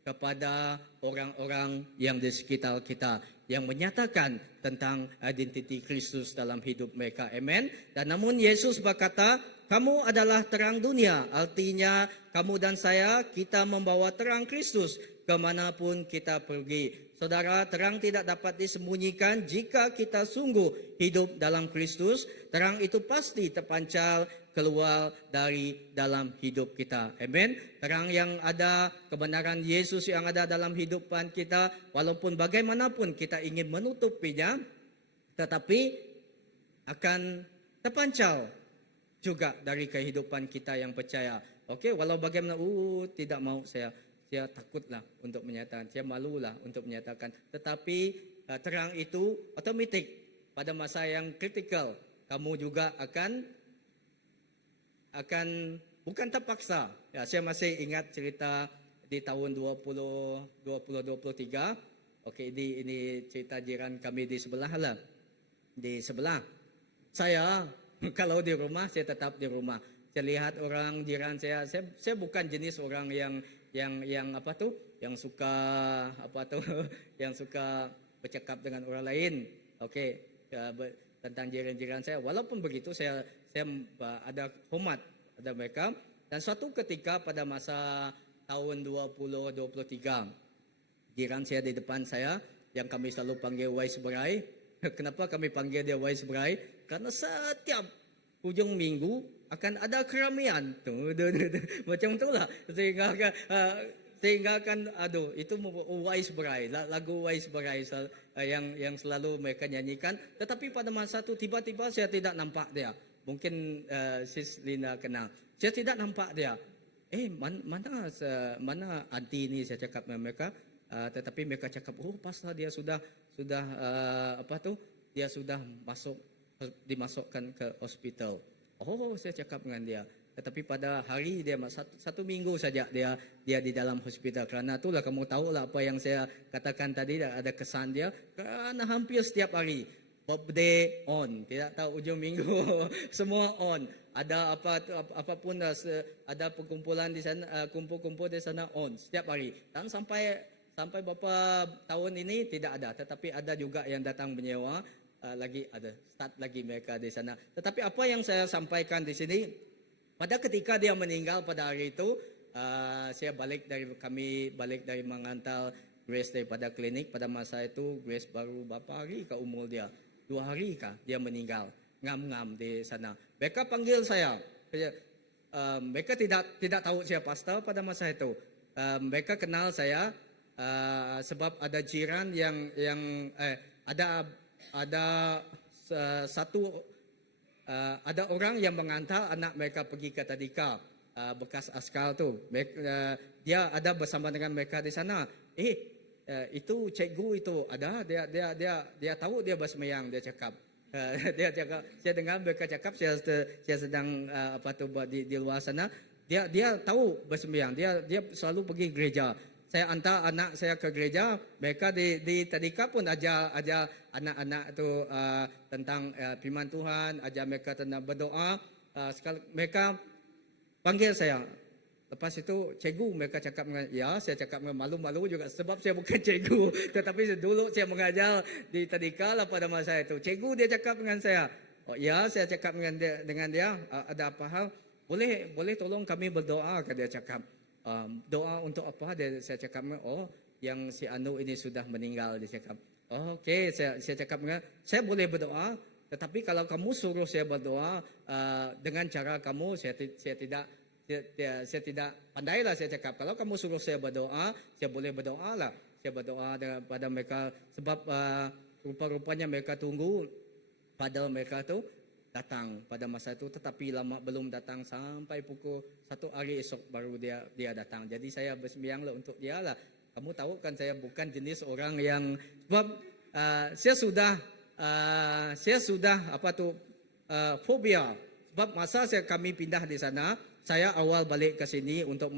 kepada orang-orang yang di sekitar kita, yang menyatakan tentang identiti Kristus dalam hidup mereka. Amen. Dan namun Yesus berkata, kamu adalah terang dunia. Artinya kamu dan saya, kita membawa terang Kristus kemanapun kita pergi. Saudara, terang tidak dapat disembunyikan jika kita sungguh hidup dalam Kristus. Terang itu pasti terpancar keluar dari dalam hidup kita. Amen. Terang yang ada, kebenaran Yesus yang ada dalam hidupan kita, walaupun bagaimanapun kita ingin menutupinya, tetapi akan terpancar juga dari kehidupan kita yang percaya. Okey, walau bagaimana, tidak mau saya takutlah untuk menyatakan, saya malulah untuk menyatakan. Tetapi terang itu otomatik pada masa yang kritikal, kamu juga akan bukan terpaksa. Ya, saya masih ingat cerita di tahun 2023. Okey, ini cerita jiran kami di sebelah lah. Di sebelah. Saya kalau di rumah, saya tetap di rumah. Saya lihat orang jiran saya bukan jenis orang yang yang suka yang suka bercakap dengan orang lain. Okey, tentang jiran-jiran saya. Walaupun begitu, saya ada hormat pada mereka. Dan suatu ketika pada masa tahun 2023, jiran saya di depan saya, yang kami selalu panggil Wais Berai. Kenapa kami panggil dia Wais Berai? Karena setiap hujung minggu akan ada keramaian. Macam itulah. Sehingga kan itu Wais Berai, lagu Wais Berai yang selalu mereka nyanyikan. Tetapi pada masa itu tiba-tiba saya tidak nampak dia. Mungkin Sis Lina kenal. Saya tidak nampak dia. Mana anti ini, saya cakap dengan mereka. Tetapi mereka cakap, pasal dia sudah dia sudah dimasukkan ke hospital. Saya cakap dengan dia. Tetapi pada hari dia satu minggu saja dia di dalam hospital. Kerana itulah kamu tahulah apa yang saya katakan tadi, ada kesan dia. Kerana hampir setiap hari birthday on, tidak tahu ujung minggu semua on. Ada apapun, ada perkumpulan di sana, kumpul-kumpul di sana on setiap hari. Dan sampai beberapa tahun ini tidak ada, tetapi ada juga yang datang menyewa. Lagi ada start lagi mereka di sana. Tetapi apa yang saya sampaikan di sini, pada ketika dia meninggal pada hari itu, kami balik dari mengantar Grace daripada klinik. Pada masa itu Grace baru berapa hari ke umur dia, 2 hari kah dia meninggal, ngam-ngam di sana. Mereka panggil saya. Mereka tidak tahu saya pastor pada masa itu. Mereka kenal saya sebab ada jiran yang ada orang yang mengantar anak mereka pergi ke Tadika, bekas askar tu. Dia ada bersama dengan mereka di sana. Itu cikgu itu ada, dia tahu dia bersemayang, dia cakap. Dia cakap, saya dengar mereka cakap, saya sedang di luar sana. Dia tahu bersemayang, dia selalu pergi gereja. Saya hantar anak saya ke gereja, mereka di Tadika pun ajar anak-anak itu tentang firman Tuhan, ajar mereka tentang berdoa. Sekali mereka panggil saya. Lepas itu cikgu, mereka cakap dengan, saya cakap dengan malu-malu juga sebab saya bukan cikgu. Tetapi dulu saya mengajar di Tadika lah pada masa itu. Cikgu dia cakap dengan saya. Saya cakap dengan dia, ada apa hal? Boleh tolong kami berdoa, dia cakap. doa untuk apa? Saya cakap, oh yang si Anu ini sudah meninggal. Dia cakap, oh, okey, saya cakap, saya boleh berdoa, tetapi kalau kamu suruh saya berdoa dengan cara kamu, saya tidak pandailah. Saya cakap, kalau kamu suruh saya berdoa, saya boleh berdoa lah. Saya berdoa pada mereka sebab rupa-rupanya mereka tunggu pada mereka tu datang pada masa itu, tetapi lama belum datang sampai pukul 1 hari esok baru dia datang. Jadi saya bersembahyanglah untuk dia lah. Kamu tahu kan saya bukan jenis orang yang sebab saya sudah fobia. Sebab masa kami pindah di sana, saya awal balik ke sini untuk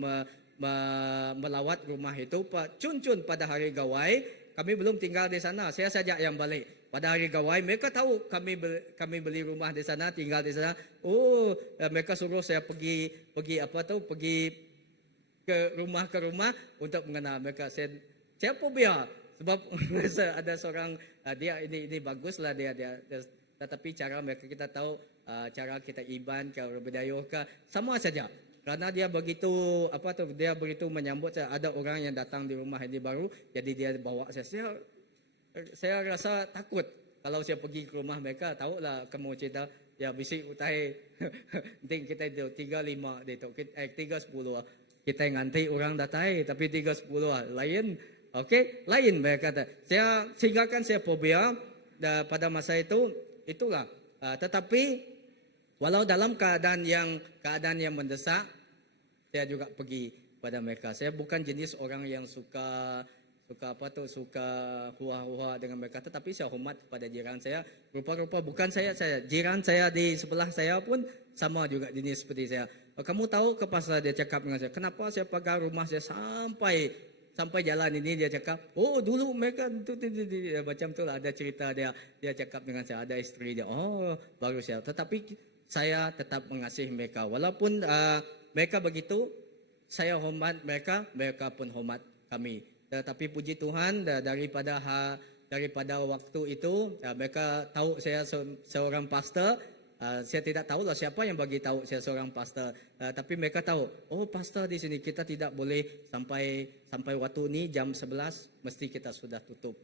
melawat rumah itu Pak Cun pada hari Gawai. Kami belum tinggal di sana. Saya saja yang balik. Pada hari Gawai, mereka tahu kami beli rumah di sana, tinggal di sana. Oh, mereka suruh saya pergi ke rumah untuk mengenal mereka. Saya fobia sebab ada seorang dia ini baguslah dia tetapi cara mereka kita tahu cara kita iban ke budaya sama saja. Karena dia begitu menyambut saya, ada orang yang datang di rumah ini baru, jadi dia bawa saya rasa takut kalau saya pergi ke rumah mereka. Tahulah kamu cerita ya bisik utai penting kita itu 35 itu 310 kita nganti orang datai tapi 310 lain. Okey, lain mereka kata. Sehingga kan saya fobia pada masa itulah. Tetapi walau dalam keadaan yang mendesak, saya juga pergi pada mereka. Saya bukan jenis orang yang suka hua-hua dengan mereka, tetapi saya hormat kepada jiran saya. Rupa-rupa bukan saya jiran saya di sebelah saya pun sama juga jenis seperti saya. Kamu tahu ke pasal dia cakap dengan saya, kenapa saya pagar rumah saya sampai jalan ini. Dia cakap, oh dulu mereka macam tu lah, ada cerita dia cakap dengan saya, ada isteri dia. Oh baru saya, tetapi saya tetap mengasihi mereka walaupun mereka begitu. Saya hormat mereka pun hormat kami. Tetapi puji Tuhan daripada waktu itu mereka tahu saya seorang pastor. Saya tidak tahulah siapa yang bagi tahu saya seorang pastor. Tapi mereka tahu, oh pastor di sini, kita tidak boleh sampai waktu ini jam 11 mesti kita sudah tutup.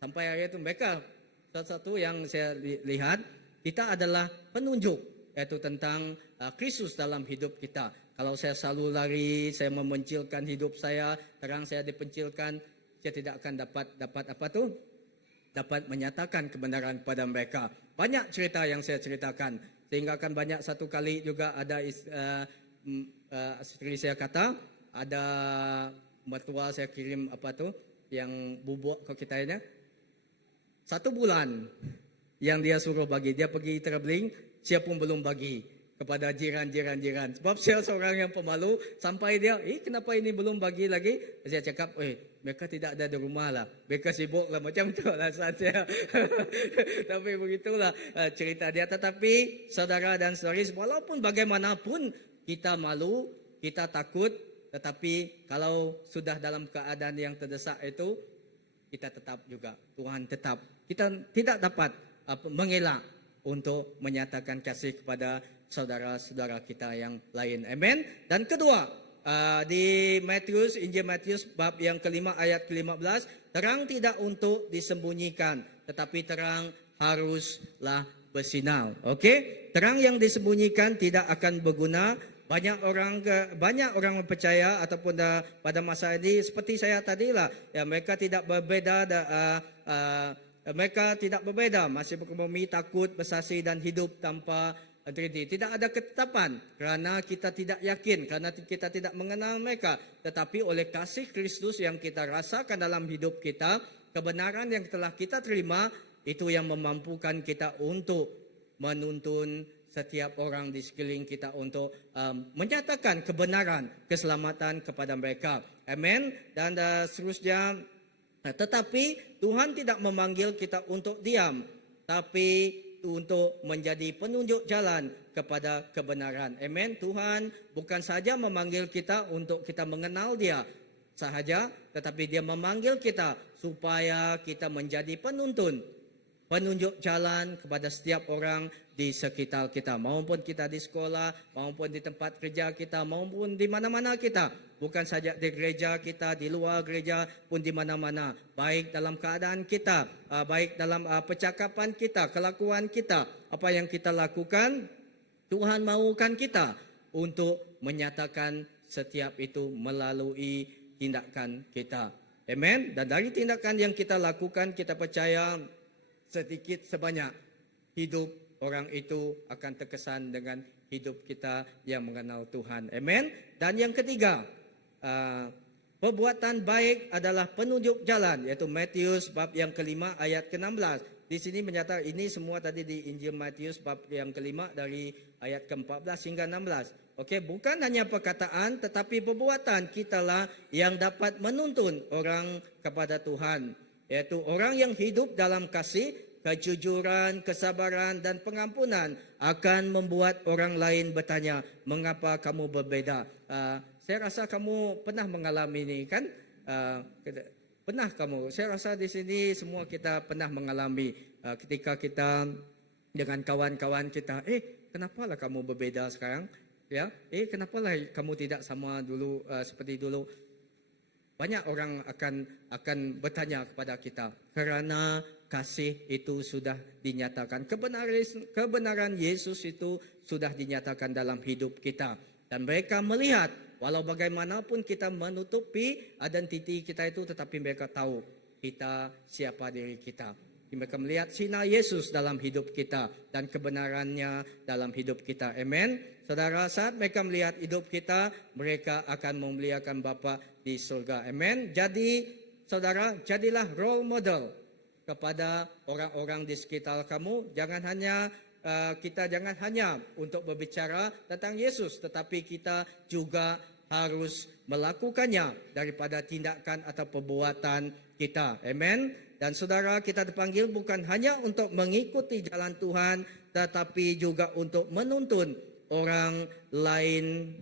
Sampai hari itu mereka satu yang saya lihat, kita adalah penunjuk yaitu tentang Kristus dalam hidup kita. Kalau saya selalu lari, saya memencilkan hidup saya, terang saya dipencilkan, saya tidak akan dapat menyatakan kebenaran pada mereka. Banyak cerita yang saya ceritakan, sehingga akan banyak satu kali juga ada istri saya kata, ada mertua saya kirim yang bubuk ke kita ini, 1 bulan yang dia suruh bagi, dia pergi traveling, saya pun belum bagi kepada jiran. Sebab saya seorang yang pemalu, sampai dia, kenapa ini belum bagi lagi? Saya cakap, mereka tidak ada di rumah lah. Mereka sibuk lah, macam tu lah saya. Tapi begitulah cerita dia. Tetapi saudara dan saudari, walaupun bagaimanapun kita malu, kita takut, tetapi kalau sudah dalam keadaan yang terdesak itu, kita tetap juga, Tuhan tetap. Kita tidak dapat mengelak untuk menyatakan kasih kepada saudara-saudara kita yang lain. Amen. Dan kedua, di Injil Matius bab yang kelima ayat ke-15, terang tidak untuk disembunyikan, tetapi terang haruslah bersinar. Okey? Terang yang disembunyikan tidak akan berguna. Banyak orang percaya ataupun pada masa ini seperti saya tadilah, ya mereka tidak berbeza. Mereka tidak berbeza, masih berkompromi, takut, bersaksi dan hidup tanpa Trinity. Tidak ada ketetapan kerana kita tidak yakin, kerana kita tidak mengenal mereka. Tetapi oleh kasih Kristus yang kita rasakan dalam hidup kita, kebenaran yang telah kita terima, itu yang memampukan kita untuk menuntun setiap orang di sekeliling kita untuk menyatakan kebenaran, keselamatan kepada mereka. Amen. Dan seterusnya, tetapi Tuhan tidak memanggil kita untuk diam, tapi untuk menjadi penunjuk jalan kepada kebenaran. Amen. Tuhan bukan saja memanggil kita untuk kita mengenal Dia sahaja, tetapi Dia memanggil kita supaya kita menjadi penunjuk jalan kepada setiap orang di sekitar kita, maupun kita di sekolah, maupun di tempat kerja kita, maupun di mana-mana kita. Bukan saja di gereja kita, di luar gereja pun di mana-mana. Baik dalam keadaan kita, baik dalam percakapan kita, kelakuan kita, apa yang kita lakukan, Tuhan mahukan kita untuk menyatakan setiap itu melalui tindakan kita. Amen. Dan dari tindakan yang kita lakukan, kita percaya sedikit sebanyak hidup orang itu akan terkesan dengan hidup kita yang mengenal Tuhan. Amen. Dan yang ketiga, perbuatan baik adalah penunjuk jalan, iaitu Matius bab yang kelima ayat ke-16. Di sini menyatakan ini semua tadi di Injil Matius bab yang kelima dari ayat ke-14 hingga 16. Okey, bukan hanya perkataan tetapi perbuatan kitalah yang dapat menuntun orang kepada Tuhan, iaitu orang yang hidup dalam kasih, kejujuran, kesabaran dan pengampunan akan membuat orang lain bertanya, mengapa kamu berbeda? Saya rasa kamu pernah mengalami ini, kan? Pernah kamu? Saya rasa di sini semua kita pernah mengalami ketika kita dengan kawan-kawan kita, kenapalah kamu berbeda sekarang? Ya, kenapalah kamu tidak sama dulu seperti dulu? Banyak orang akan bertanya kepada kita, kerana kasih itu sudah dinyatakan, kebenaran Yesus itu sudah dinyatakan dalam hidup kita. Dan mereka melihat, walau bagaimanapun kita menutupi identiti kita itu, tetapi mereka tahu kita siapa diri kita. Mereka melihat sinar Yesus dalam hidup kita dan kebenarannya dalam hidup kita. Amen. Saudara, saat mereka melihat hidup kita, mereka akan memuliakan Bapa di surga. Amen. Jadi, saudara, jadilah role model kepada orang-orang di sekitar kamu. Kita jangan hanya untuk berbicara tentang Yesus, tetapi kita juga harus melakukannya daripada tindakan atau perbuatan kita. Amen. Dan saudara, kita dipanggil bukan hanya untuk mengikuti jalan Tuhan, tetapi juga untuk menuntun orang lain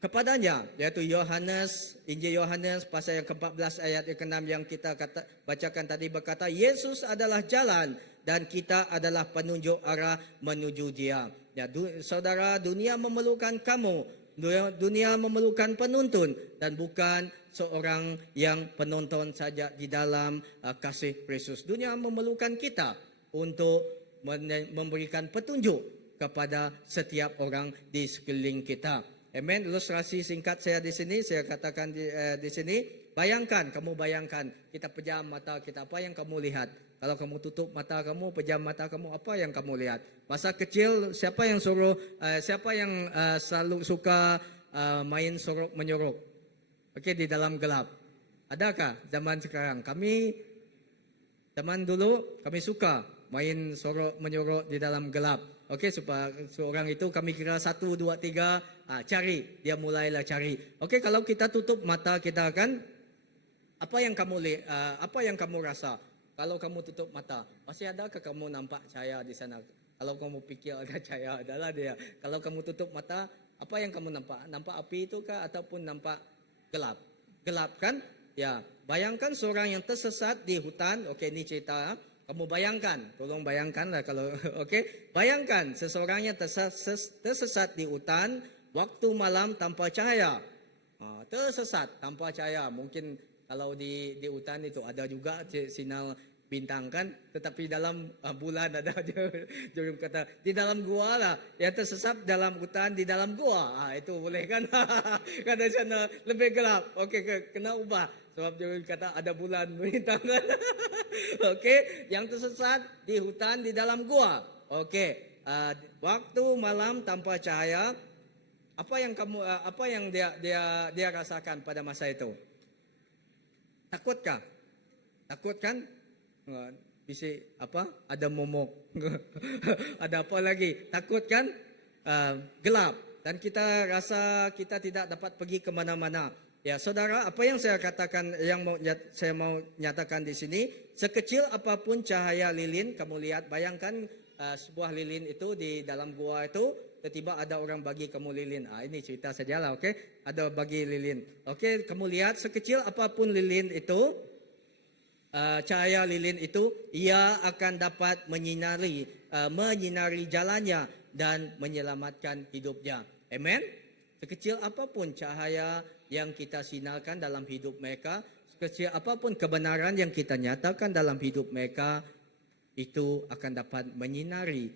kepadanya, yaitu Injil Yohanes pasal yang ke-14 ayat yang ke-6 yang kita bacakan tadi berkata, Yesus adalah jalan dan kita adalah penunjuk arah menuju Dia. Ya, saudara, dunia memerlukan kamu. Dunia memerlukan penuntun dan bukan seorang yang penonton saja di dalam kasih Kristus. Dunia memerlukan kita untuk memberikan petunjuk kepada setiap orang di sekeliling kita. Amen. Ilustrasi singkat saya di sini, saya katakan di sini, kamu bayangkan, kita pejam mata kita, apa yang kamu lihat? Kalau kamu tutup mata kamu, pejam mata kamu, apa yang kamu lihat? Masa kecil, siapa yang selalu suka main sorok menyorok? Okey, di dalam gelap. Adakah zaman sekarang? Zaman dulu kami suka main sorok menyorok di dalam gelap. Okey, supaya seorang itu kami kira 1, 2, 3, cari. Dia mulailah cari. Okey, kalau kita tutup mata kita akan, apa yang kamu rasa? Kalau kamu tutup mata, masih adakah kamu nampak cahaya di sana? Kalau kamu fikir ada cahaya, adalah dia. Kalau kamu tutup mata, apa yang kamu nampak? Nampak api itu kah ataupun nampak gelap? Gelap kan? Ya, bayangkan seorang yang tersesat di hutan. Okey, ini cerita. Kamu bayangkan, tolong bayangkanlah kalau okey. Bayangkan seseorang yang tersesat di hutan waktu malam tanpa cahaya. Tersesat tanpa cahaya. Mungkin kalau di hutan itu ada juga sinar bintang kan, tetapi dalam bulan ada dia kata di dalam gua lah, yang tersesat dalam hutan di dalam gua, itu boleh kan? Kata sana lebih gelap. Okey, kena ubah sebab dia kata ada bulan bintang kan. Okey, yang tersesat di hutan di dalam gua. Okey, waktu malam tanpa cahaya, apa yang dia rasakan pada masa itu? Takutkah? Takut kan? Bisik apa? Ada momok. Ada apa lagi? Takut kan? Gelap. Dan kita rasa kita tidak dapat pergi ke mana-mana. Ya, saudara, apa yang saya katakan, saya mau nyatakan di sini, sekecil apapun cahaya lilin, kamu lihat, bayangkan sebuah lilin itu di dalam gua itu, tiba-tiba ada orang bagi kamu lilin. Ini cerita sajalah, okey? Ada bagi lilin. Okey, kamu lihat sekecil apapun lilin itu, cahaya lilin itu, ia akan dapat menyinari jalannya dan menyelamatkan hidupnya. Amen. Sekecil apapun cahaya yang kita sinarkan dalam hidup mereka, sekecil apapun kebenaran yang kita nyatakan dalam hidup mereka, itu akan dapat menyinari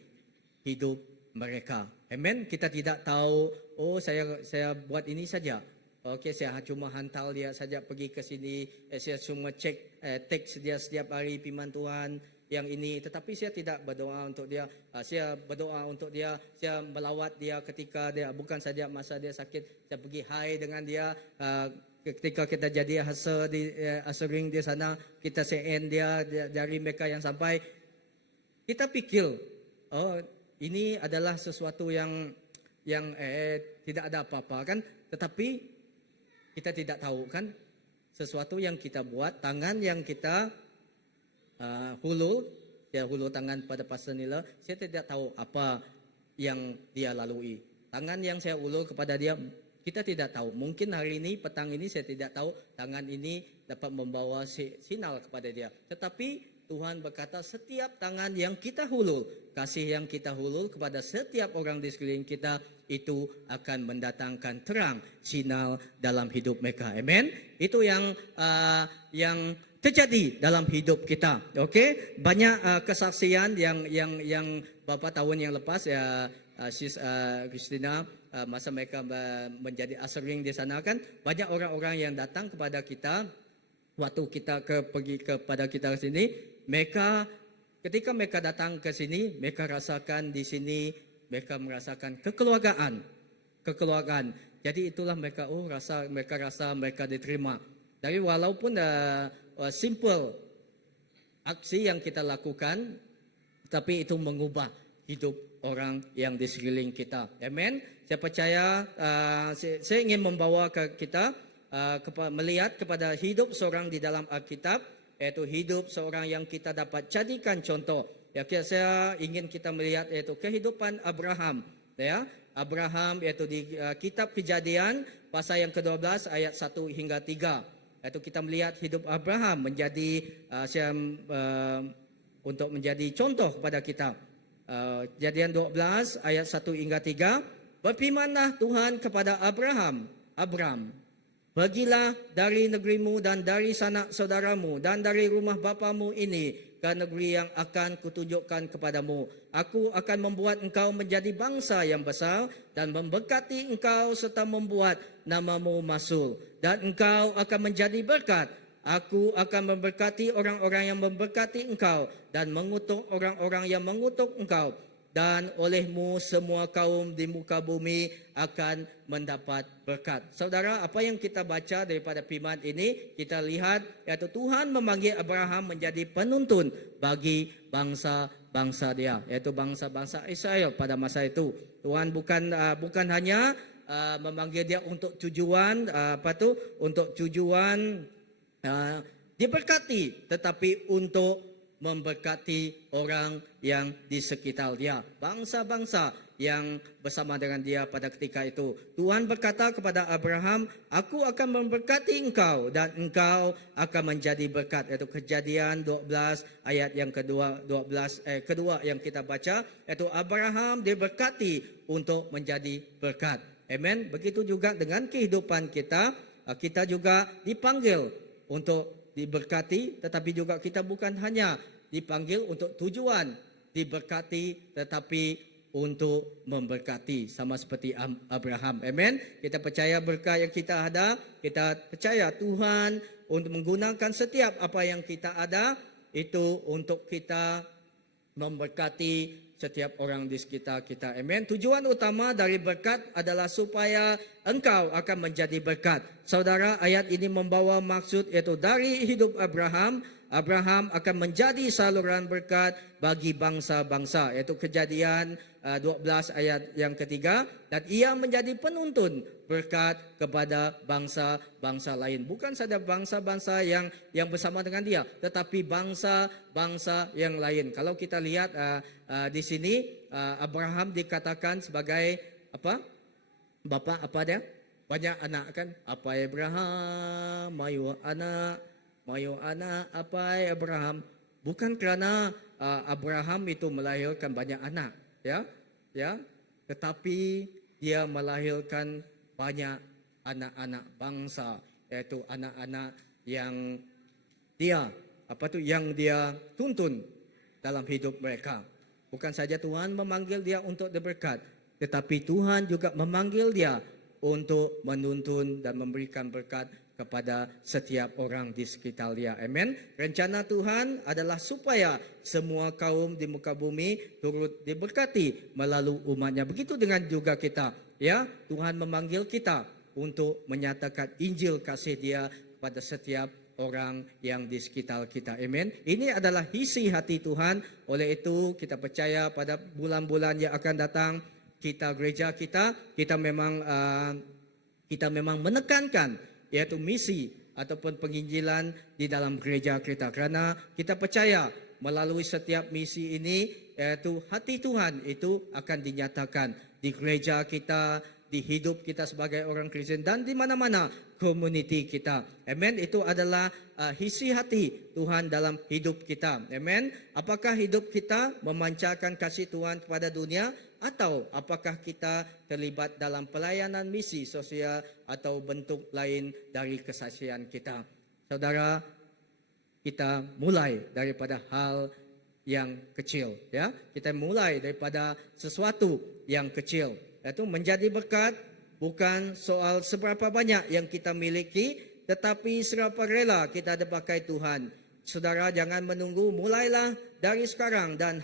hidup mereka. Amen. Kita tidak tahu, oh saya buat ini saja. Okey, saya cuma hantar dia saja pergi ke sini. Saya cuma cek teks dia setiap hari firman Tuhan yang ini. Tetapi saya tidak berdoa untuk dia. Saya berdoa untuk dia. Saya melawat dia ketika dia, bukan saja masa dia sakit. Saya pergi hai dengan dia. Ketika kita jadi asering di sana, kita CN dia dari mereka yang sampai. Kita pikir, oh ini adalah sesuatu yang tidak ada apa-apa kan. Tetapi kita tidak tahu kan, sesuatu yang kita buat, tangan yang kita hulur tangan pada Pastor Nila, saya tidak tahu apa yang dia lalui. Tangan yang saya ulur kepada dia, kita tidak tahu. Mungkin hari ini, petang ini saya tidak tahu tangan ini dapat membawa sinyal kepada dia. Tetapi Tuhan berkata setiap tangan yang kita hulur, kasih yang kita hulur kepada setiap orang di sekeliling kita, itu akan mendatangkan terang, sinar dalam hidup mereka. Amen. Itu yang terjadi dalam hidup kita. Okey, banyak kesaksian yang beberapa tahun yang lepas ya, Sis Christina, masa mereka menjadi asering di sana kan, banyak orang-orang yang datang kepada kita waktu kita pergi kepada kita ke sini. Mereka ketika mereka datang ke sini, mereka rasakan di sini, mereka merasakan kekeluargaan. Jadi itulah mereka rasa mereka diterima. Jadi walaupun simple aksi yang kita lakukan, tapi itu mengubah hidup orang yang di sekeliling kita. Amen. Saya percaya, saya ingin membawa ke kita melihat kepada hidup seorang di dalam Alkitab, yaitu hidup seorang yang kita dapat jadikan contoh. Ya, saya ingin kita melihat yaitu kehidupan Abraham. Ya, Abraham yaitu di kitab Kejadian pasal yang ke-12 ayat 1 hingga 3. Yaitu kita melihat hidup Abraham menjadi untuk menjadi contoh kepada kita. Kejadian 12 ayat 1 hingga 3. Berfirmanlah Tuhan kepada Abraham, pergilah dari negerimu dan dari sanak saudaramu dan dari rumah bapamu ini ke negeri yang akan kutunjukkan kepadamu. Aku akan membuat engkau menjadi bangsa yang besar dan memberkati engkau serta membuat namamu masyhur. Dan engkau akan menjadi berkat. Aku akan memberkati orang-orang yang memberkati engkau dan mengutuk orang-orang yang mengutuk engkau. Dan olehmu semua kaum di muka bumi akan mendapat berkat. Saudara, apa yang kita baca daripada firman ini, kita lihat yaitu Tuhan memanggil Abraham menjadi penuntun bagi bangsa-bangsa dia, yaitu bangsa-bangsa Israel pada masa itu. Tuhan bukan hanya memanggil dia untuk tujuan untuk tujuan diberkati, tetapi untuk memberkati orang yang di sekitar dia, bangsa-bangsa yang bersama dengan dia pada ketika itu. Tuhan berkata kepada Abraham, aku akan memberkati engkau dan engkau akan menjadi berkat. Itu Kejadian 12 ayat yang kedua yang kita baca, yaitu Abraham diberkati untuk menjadi berkat. Amen. Begitu juga dengan kehidupan kita, kita juga dipanggil untuk diberkati, tetapi juga kita bukan hanya dipanggil untuk tujuan diberkati, tetapi untuk memberkati, sama seperti Abraham. Amen. Kita percaya berkat yang kita ada, kita percaya Tuhan untuk menggunakan setiap apa yang kita ada itu untuk kita memberkati setiap orang di sekitar kita. Amen. Tujuan utama dari berkat adalah supaya engkau akan menjadi berkat. Saudara, ayat ini membawa maksud yaitu dari hidup Abraham akan menjadi saluran berkat bagi bangsa-bangsa. Yaitu Kejadian 12 ayat yang ketiga. Dan ia menjadi penuntun berkat kepada bangsa-bangsa lain. Bukan saja bangsa-bangsa yang bersama dengan dia, tetapi bangsa-bangsa yang lain. Kalau kita lihat di sini, Abraham dikatakan sebagai apa? Bapa apa dia? Banyak anak kan? Apa Abraham, mayu anak. mayu anak apai Abraham, bukan kerana Abraham itu melahirkan banyak anak, ya, tetapi dia melahirkan banyak anak-anak bangsa, yaitu anak-anak yang dia tuntun dalam hidup mereka. Bukan saja Tuhan memanggil dia untuk diberkat, tetapi Tuhan juga memanggil dia untuk menuntun dan memberikan berkat kepada setiap orang di sekitar dia. Amen. Rencana Tuhan adalah supaya semua kaum di muka bumi turut diberkati melalui umatnya. Begitu dengan juga kita. Ya, Tuhan memanggil kita untuk menyatakan Injil kasih dia kepada setiap orang yang di sekitar kita. Amen. Ini adalah isi hati Tuhan. Oleh itu kita percaya pada bulan-bulan yang akan datang, gereja kita memang menekankan yaitu misi ataupun penginjilan di dalam gereja kita. Kerana kita percaya melalui setiap misi ini, yaitu hati Tuhan itu akan dinyatakan di gereja kita, di hidup kita sebagai orang Kristen, dan di mana-mana komuniti kita. Amen. Itu adalah isi hati Tuhan dalam hidup kita. Amen. Apakah hidup kita memancarkan kasih Tuhan kepada dunia, atau apakah kita terlibat dalam pelayanan misi sosial atau bentuk lain dari kesaksian kita? Saudara, kita mulai daripada hal yang kecil, ya. Kita mulai daripada sesuatu yang kecil, yaitu menjadi berkat. Bukan soal seberapa banyak yang kita miliki, tetapi seberapa rela kita dipakai Tuhan. Saudara, jangan menunggu, mulailah dari sekarang, dan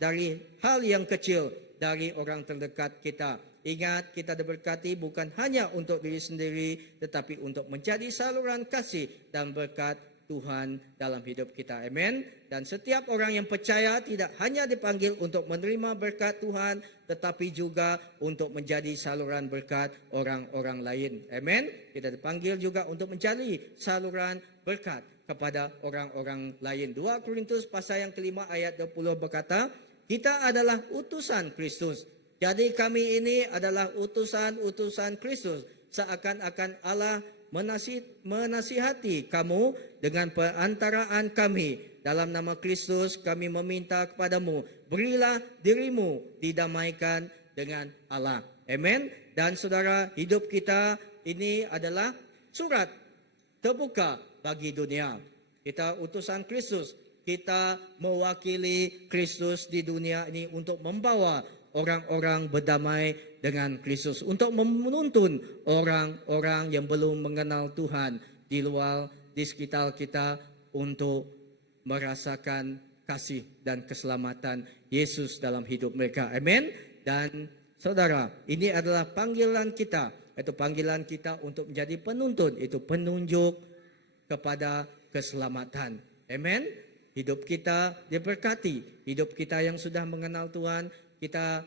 dari hal yang kecil dari orang terdekat kita. Ingat, kita diberkati bukan hanya untuk diri sendiri, tetapi untuk menjadi saluran kasih dan berkat Tuhan dalam hidup kita. Amen. Dan setiap orang yang percaya tidak hanya dipanggil untuk menerima berkat Tuhan, tetapi juga untuk menjadi saluran berkat orang-orang lain. Amen. Kita dipanggil juga untuk menjadi saluran berkat kepada orang-orang lain. 2 Korintus pasal yang kelima ayat 20 berkata, kita adalah utusan Kristus. Jadi kami ini adalah utusan Kristus. Seakan-akan Allah menasihati kamu dengan perantaraan kami. Dalam nama Kristus kami meminta kepadamu, berilah dirimu didamaikan dengan Allah. Amen. Dan saudara, hidup kita ini adalah surat terbuka bagi dunia. Kita utusan Kristus. Kita mewakili Kristus di dunia ini untuk membawa orang-orang berdamai dengan Kristus, untuk menuntun orang-orang yang belum mengenal Tuhan di luar, di sekitar kita, untuk merasakan kasih dan keselamatan Yesus dalam hidup mereka. Amin. Dan saudara, ini adalah panggilan kita, itu panggilan kita untuk menjadi penuntun, itu penunjuk kepada keselamatan. Amin. Hidup kita diberkati, hidup kita yang sudah mengenal Tuhan, kita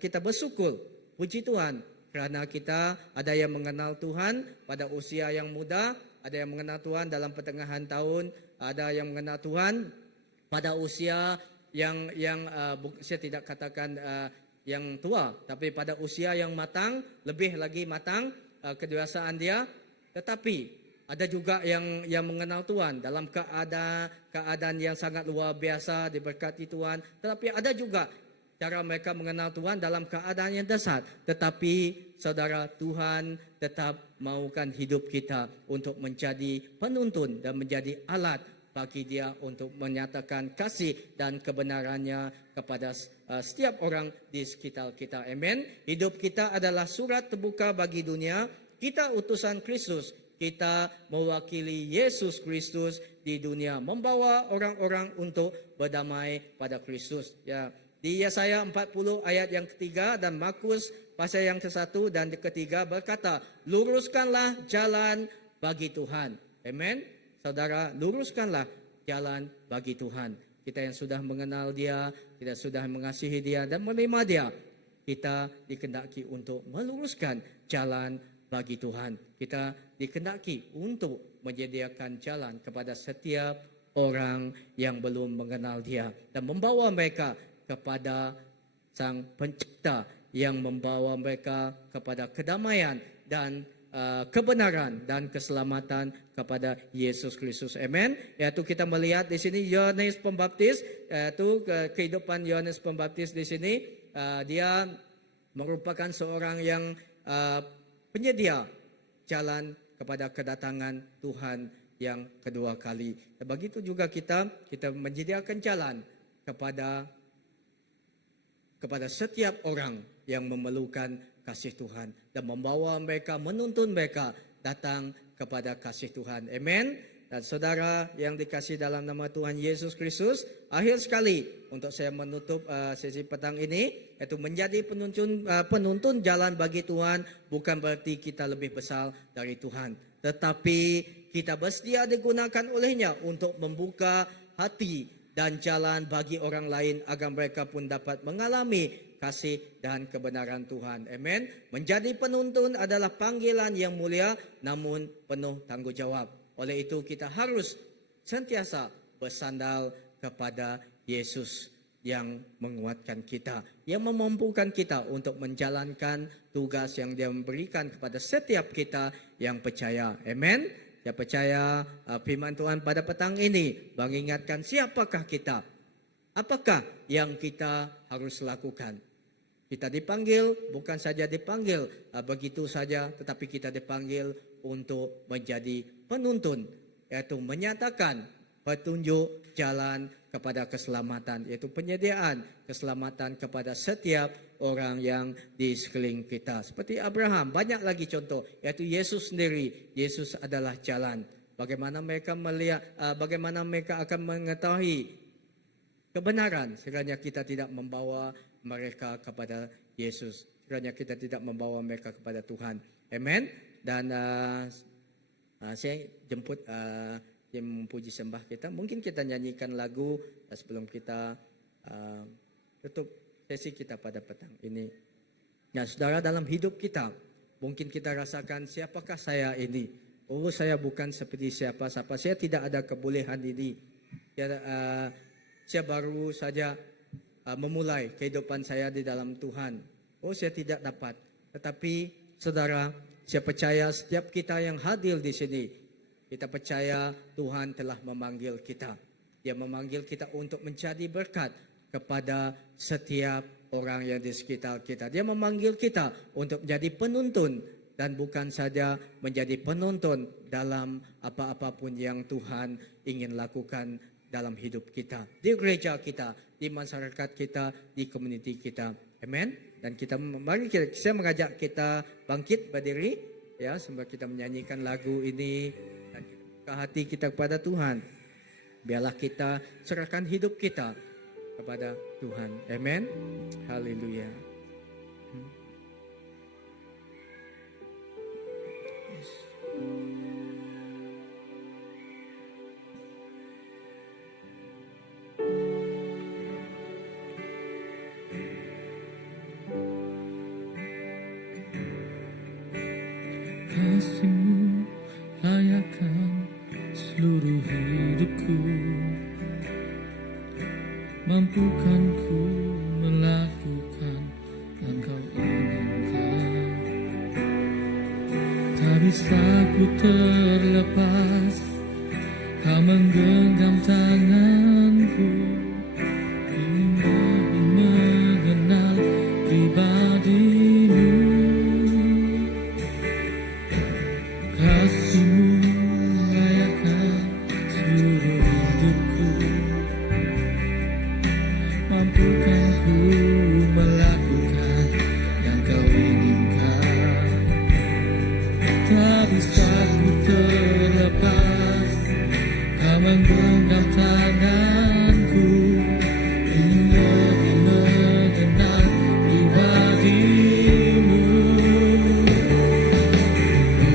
kita bersyukur, puji Tuhan, kerana kita ada yang mengenal Tuhan pada usia yang muda, ada yang mengenal Tuhan dalam pertengahan tahun, ada yang mengenal Tuhan pada usia yang saya tidak katakan yang tua, tapi pada usia yang matang, lebih lagi matang kedewasaan dia. Tetapi ada juga yang mengenal Tuhan dalam keadaan yang sangat luar biasa, diberkati Tuhan. Tetapi ada juga cara mereka mengenal Tuhan dalam keadaan yang dasar. Tetapi saudara, Tuhan tetap maukan hidup kita untuk menjadi penuntun dan menjadi alat bagi dia untuk menyatakan kasih dan kebenarannya kepada setiap orang di sekitar kita. Amen. Hidup kita adalah surat terbuka bagi dunia. Kita utusan Kristus. Kita mewakili Yesus Kristus di dunia, membawa orang-orang untuk berdamai pada Kristus. Ya, di Yesaya 40 ayat yang ketiga dan Markus pasal yang ke-1 dan ketiga berkata, luruskanlah jalan bagi Tuhan. Amen. Saudara, luruskanlah jalan bagi Tuhan. Kita yang sudah mengenal Dia, kita sudah mengasihi Dia dan menerima Dia, kita dikehendaki untuk meluruskan jalan bagi Tuhan. Kita dikehendaki untuk menyediakan jalan kepada setiap orang yang belum mengenal Dia dan membawa mereka kepada Sang Pencipta yang membawa mereka kepada kedamaian dan kebenaran dan keselamatan kepada Yesus Kristus. Amen. Yaitu kita melihat di sini Yohanes Pembaptis, yaitu kehidupan Yohanes Pembaptis di sini, dia merupakan seorang yang penyedia jalan kepada kedatangan Tuhan yang kedua kali. Begitu juga kita menyediakan jalan kepada setiap orang yang memerlukan kasih Tuhan dan membawa mereka, menuntun mereka datang kepada kasih Tuhan. Amen. Dan saudara yang dikasihi dalam nama Tuhan Yesus Kristus, akhir sekali untuk saya menutup sesi petang ini, yaitu menjadi penuntun jalan bagi Tuhan bukan berarti kita lebih besar dari Tuhan, tetapi kita bersedia digunakan olehnya untuk membuka hati dan jalan bagi orang lain agar mereka pun dapat mengalami kasih dan kebenaran Tuhan. Amen. Menjadi penuntun adalah panggilan yang mulia namun penuh tanggung jawab. Oleh itu kita harus sentiasa bersandar kepada Yesus yang menguatkan kita, yang memampukan kita untuk menjalankan tugas yang Dia memberikan kepada setiap kita yang percaya. Amen. Saya percaya firman Tuhan pada petang ini mengingatkan siapakah kita, apakah yang kita harus lakukan. Kita dipanggil, bukan saja dipanggil begitu saja, tetapi kita dipanggil untuk menjadi penuntun, yaitu menyatakan petunjuk jalan kepada keselamatan, yaitu penyediaan keselamatan kepada setiap orang yang di sekeliling kita. Seperti Abraham, banyak lagi contoh, yaitu Yesus sendiri. Yesus adalah jalan. Bagaimana mereka melihat, bagaimana mereka akan mengetahui kebenaran sekiranya kita tidak membawa mereka kepada Yesus, sekiranya kita tidak membawa mereka kepada Tuhan. Amen. Dan saya jemput tim puji sembah kita. Mungkin kita nyanyikan lagu sebelum kita tutup sesi kita pada petang ini. Ya, saudara, dalam hidup kita mungkin kita rasakan, siapakah saya ini? Oh, saya bukan seperti siapa-siapa. Saya tidak ada kebolehan ini. Saya baru saja memulai kehidupan saya di dalam Tuhan. Oh, saya tidak dapat. Tetapi saudara, saya percaya setiap kita yang hadir di sini, kita percaya Tuhan telah memanggil kita. Dia memanggil kita untuk menjadi berkat kepada setiap orang yang di sekitar kita. Dia memanggil kita untuk menjadi penuntun dan bukan saja menjadi penonton dalam apa-apapun yang Tuhan ingin lakukan dalam hidup kita, di gereja kita, di masyarakat kita, di komuniti kita. Amen. Dan saya mengajak kita bangkit berdiri, ya, sambil kita menyanyikan lagu ini dan buka hati kita kepada Tuhan. Biarlah kita serahkan hidup kita kepada Tuhan. Amen. Haleluya. Kasih-Mu layakkan seluruh hidupku, mampukan ku melakukan yang Kau inginkan. Tak bisa ku terlepas, Kau menggenggam tanganku, ingin mengenal pribadi-Mu. Kasih-Mu layakkan seluruh hidupku, mampukan ku melakukan yang Kau inginkan. Tak bisa ku terlepas, Kau menggenggam tanganku, ingin mengenal pribadi-Mu. Ku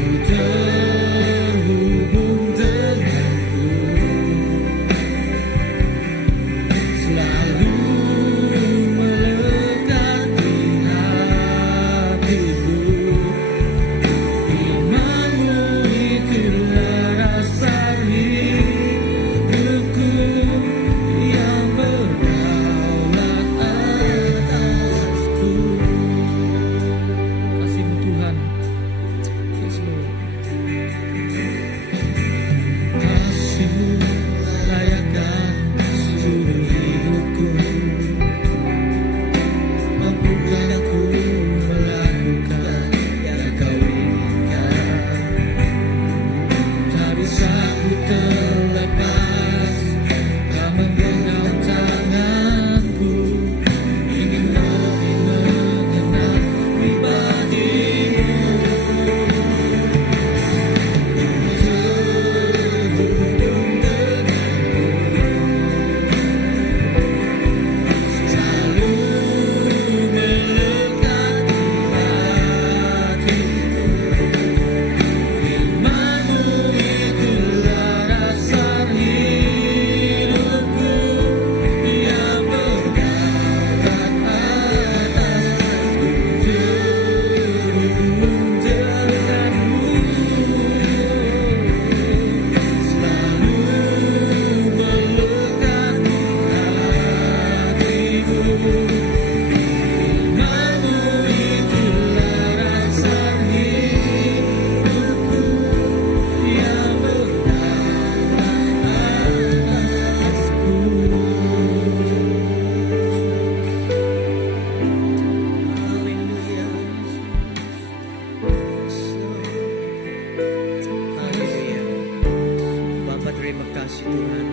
kasih Tuhan.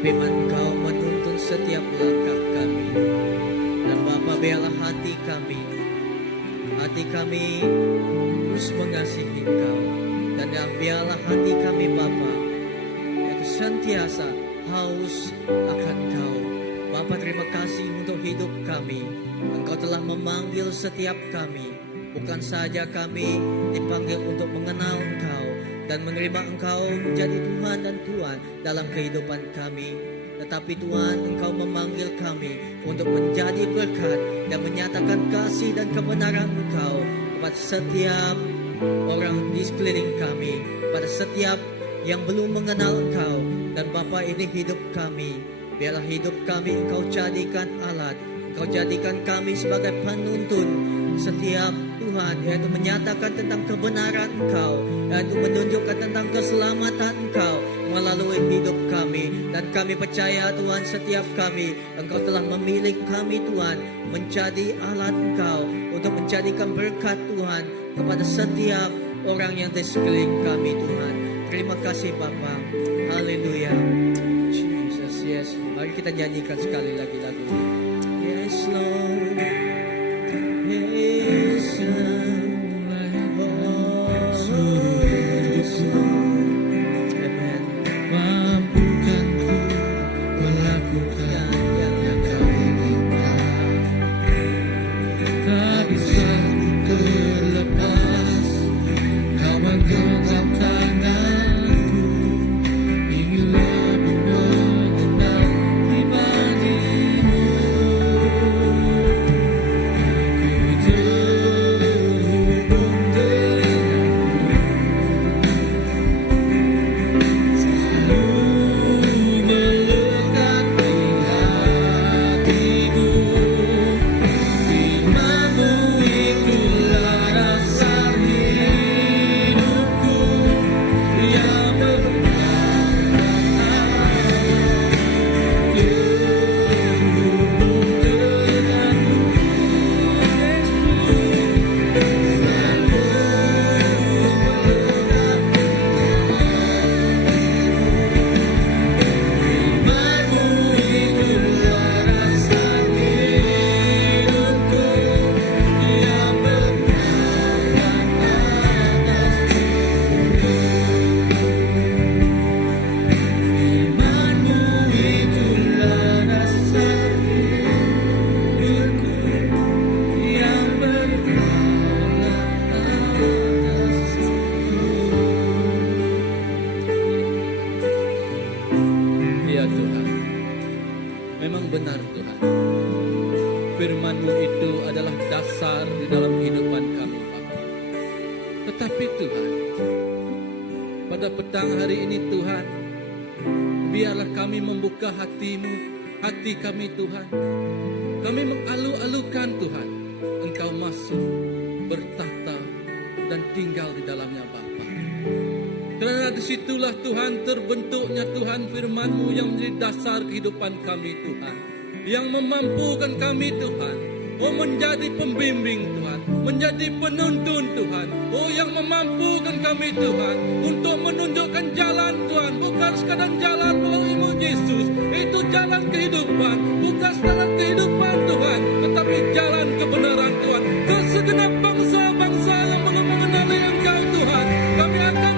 Firman Kau menuntun setiap langkah kami. Dan Bapa, biarlah hati kami terus mengasihi Kau. Dan biarlah hati kami Bapa yaitu senantiasa haus akan Kau. Bapa, terima kasih untuk hidup kami. Engkau telah memanggil setiap kami. Bukan saja kami dipanggil untuk mengenal Engkau dan menerima Engkau menjadi Tuhan dan Tuhan dalam kehidupan kami. Tetapi Tuhan, Engkau memanggil kami untuk menjadi berkat dan menyatakan kasih dan kebenaran Engkau kepada setiap orang di sekeliling kami, pada setiap yang belum mengenal Engkau. Dan Bapa, ini hidup kami. Biarlah hidup kami Engkau jadikan alat. Engkau jadikan kami sebagai penuntun setiap Tuhan, yaitu menyatakan tentang kebenaran Engkau, yaitu menunjukkan tentang keselamatan Engkau melalui hidup kami. Dan kami percaya Tuhan, setiap kami Engkau telah memilih kami Tuhan menjadi alat Engkau untuk menjadikan berkat Tuhan kepada setiap orang yang di sekeliling kami Tuhan. Terima kasih Bapa. Haleluya. Jesus, yes. Mari kita nyanyikan sekali lagi lagu ini. Yes Lord, yes Lord, yes Lord. Amen. Mampukan ku melakukan yang Kau inginkan. Tak bisa ku terlepas, Kau menggenggam tanganku. Ingin lebih mengenal pribadi-Mu. Ku terhubung denganmu, selalu melekat di hatimu. Firman-Mu itulah dasar hidupku, yang terhubung denganmu, Yesus. Selalu melekat Firman-Mu itulah dasar hidupku, yang berjalan atas Firman-Mu itulah dasar hidupku, yang berjalan atas Ya Tuhan, memang benar Tuhan, firman-Mu itu adalah dasar di dalam kehidupan kami Bapa. Tetapi Tuhan, pada petang hari ini Tuhan, biarlah kami membuka hati kami Tuhan. Kami mengalu-alukan Tuhan, Engkau masuk, bertahta, dan tinggal di dalamnya Bapa. Karena disitulah Tuhan terbentuknya Tuhan firman-Mu yang menjadi dasar kehidupan kami Tuhan, yang memampukan kami Tuhan, menjadi pembimbing Tuhan, menjadi penuntun Tuhan, yang memampukan kami Tuhan untuk menunjukkan jalan Tuhan, bukan sekadar jalan melalui Yesus, itu jalan kehidupan, bukan sekadar kehidupan Tuhan, tetapi jalan kebenaran Tuhan, ke segenap bangsa-bangsa yang belum mengenali Engkau Tuhan. Kami akan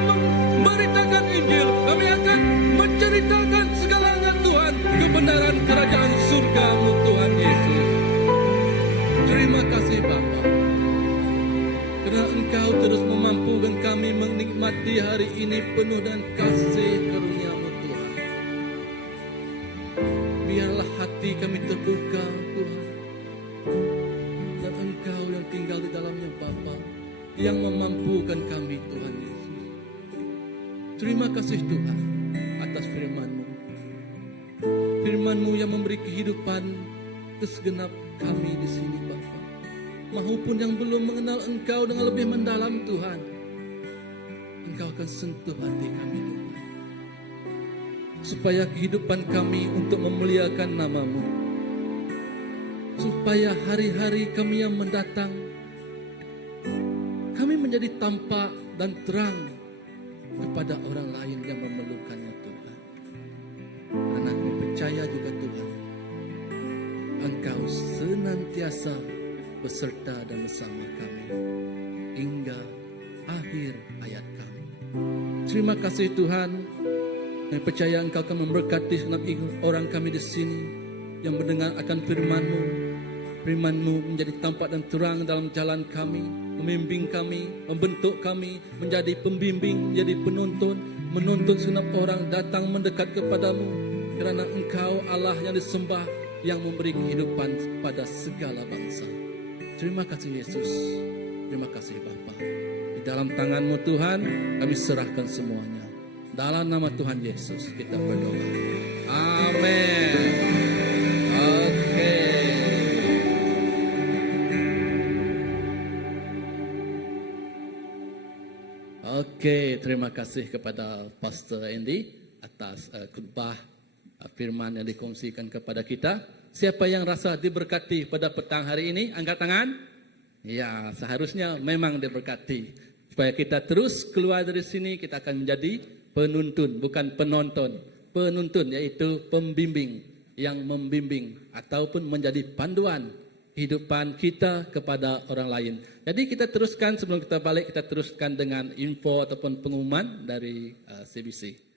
memberitakan Injil, kami akan menceritakan segalanya Tuhan, kebenaran kerajaan surga-Mu Tuhan Yesus. Terima kasih Bapa, karena Engkau terus memampukan kami menikmati hari ini penuh dengan kasih karunia-Mu Tuhan. Biarlah hati kami terbuka Tuhan, dan Engkau yang tinggal di dalamnya Bapa, yang memampukan kami Tuhan Yesus. Terima kasih Tuhan atas firman-Mu. Firman-Mu yang memberi kehidupan ke segenap kami di sini Bapa, maupun yang belum mengenal Engkau dengan lebih mendalam Tuhan. Engkau akan sentuh hati kami Tuhan, supaya kehidupan kami untuk memuliakan nama-Mu, supaya hari-hari kami yang mendatang kami menjadi tampak dan terang kepada orang lain yang memerlukannya Tuhan. Karena kami percaya juga Tuhan, Engkau senantiasa beserta dan bersama kami hingga akhir hayat kami. Terima kasih Tuhan. Kami percaya Engkau akan memberkati segenap orang kami di sini yang mendengar akan firman-Mu. Firman-Mu menjadi tampak dan terang dalam jalan kami, membimbing kami, membentuk kami menjadi pembimbing, menjadi penuntun, menuntun segenap orang datang mendekat kepadamu. Kerana Engkau Allah yang disembah, yang memberi kehidupan kepada segala bangsa. Terima kasih Yesus. Terima kasih Bapa. Di dalam tangan-Mu Tuhan kami serahkan semuanya. Dalam nama Tuhan Yesus kita berdoa. Amin. Oke. Oke, terima kasih kepada Pastor Andy atas khutbah firman yang dikongsikan kepada kita. Siapa yang rasa diberkati pada petang hari ini, angkat tangan. Ya, seharusnya memang diberkati. Supaya kita terus keluar dari sini, kita akan menjadi penuntun, bukan penonton. Penuntun yaitu pembimbing yang membimbing ataupun menjadi panduan kehidupan kita kepada orang lain. Jadi kita teruskan, sebelum kita balik, kita teruskan dengan info ataupun pengumuman dari CBC.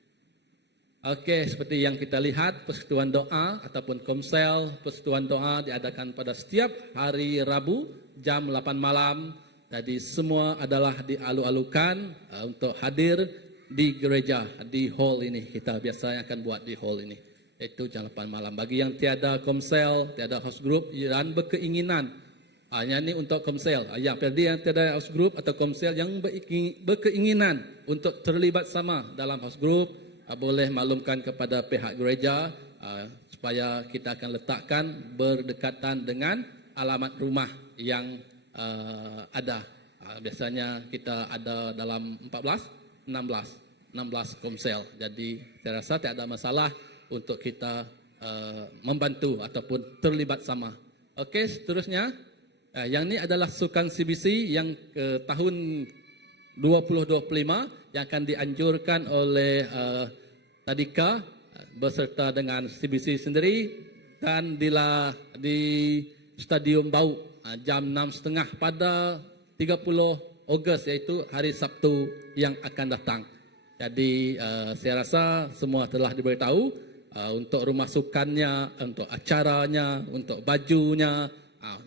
Oke, seperti yang kita lihat, persekutuan doa ataupun komsel persekutuan doa diadakan pada setiap hari Rabu jam 8 malam. Jadi semua adalah dialu-alukan untuk hadir di gereja, di hall ini. Kita biasanya akan buat di hall ini. Itu jam 8 malam. Bagi yang tiada komsel, tiada house group dan berkeinginan, hanya ini untuk komsel. Yang tiada house group atau komsel yang berkeinginan untuk terlibat sama dalam house group, boleh maklumkan kepada pihak gereja supaya kita akan letakkan berdekatan dengan alamat rumah yang ada. Biasanya kita ada dalam 16 komsel. Jadi saya rasa tidak ada masalah untuk kita membantu ataupun terlibat sama. Okey, seterusnya yang ini adalah sukan CBC yang tahun 2025 yang akan dianjurkan oleh Tadika beserta dengan CBC sendiri dan di Stadium Bau jam 6.30 pada 30 Ogos, iaitu hari Sabtu yang akan datang. Jadi saya rasa semua telah diberitahu untuk rumah sukannya, untuk acaranya, untuk bajunya,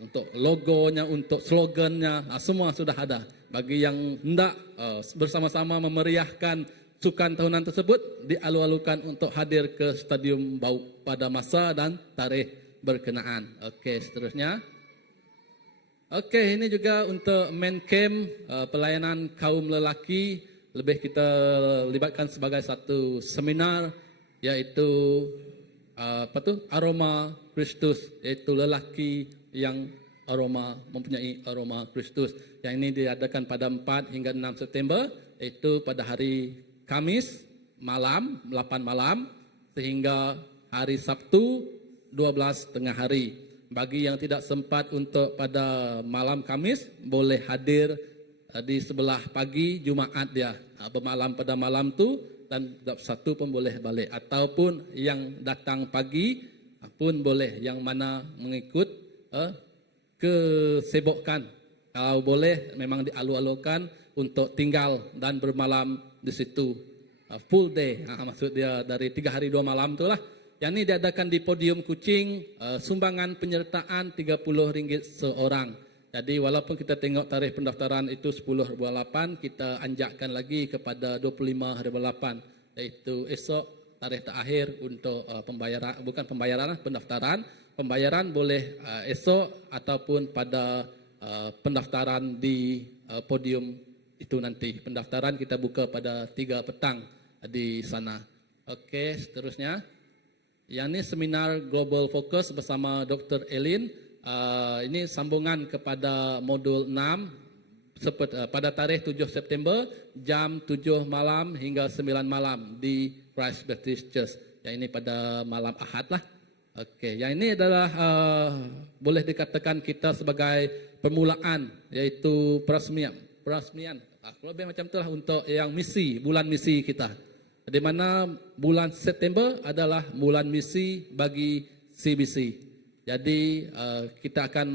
untuk logonya, untuk slogannya, semua sudah ada. Bagi yang hendak bersama-sama memeriahkan sukan tahunan tersebut, dialu-alukan untuk hadir ke Stadium Bau pada masa dan tarikh berkenaan. Okey, seterusnya. Okey, ini juga untuk main camp pelayanan kaum lelaki, lebih kita libatkan sebagai satu seminar, iaitu aroma Kristus, iaitu lelaki yang mempunyai aroma Kristus. Yang ini diadakan pada 4 hingga 6 September, iaitu pada hari Kamis malam 8 malam sehingga hari Sabtu 12 tengah hari. Bagi yang tidak sempat untuk pada malam Kamis, boleh hadir di sebelah pagi Jumaat dia, bermalam pada malam tu, dan satu pun boleh balik. Ataupun yang datang pagi pun boleh, yang mana mengikut kesibukkan. Kalau boleh memang dialu-alukan untuk tinggal dan bermalam di situ. Full day, maksud dia dari 3 hari 2 malam tu lah. Yang ini diadakan di Podium Kuching, sumbangan penyertaan RM30 seorang. Jadi walaupun kita tengok tarikh pendaftaran itu 10/8, kita anjakkan lagi kepada 25/8, iaitu esok tarikh terakhir untuk pembayaran, bukan pembayaran, pendaftaran. Pembayaran boleh esok ataupun pada pendaftaran di podium itu nanti. Pendaftaran kita buka pada 3 petang di sana. Okey, seterusnya. Yang ini seminar Global Focus bersama Dr. Elin. Ini sambungan kepada modul 6 pada tarikh 7 September jam 7 malam hingga 9 malam di Christ Baptist Church. Yang ini pada malam Ahad lah. Okey, yang ini adalah boleh dikatakan kita sebagai permulaan, iaitu perasmian Kalau lebih macam itulah untuk yang misi, bulan misi kita. Di mana bulan September adalah bulan misi bagi CBC. Jadi kita akan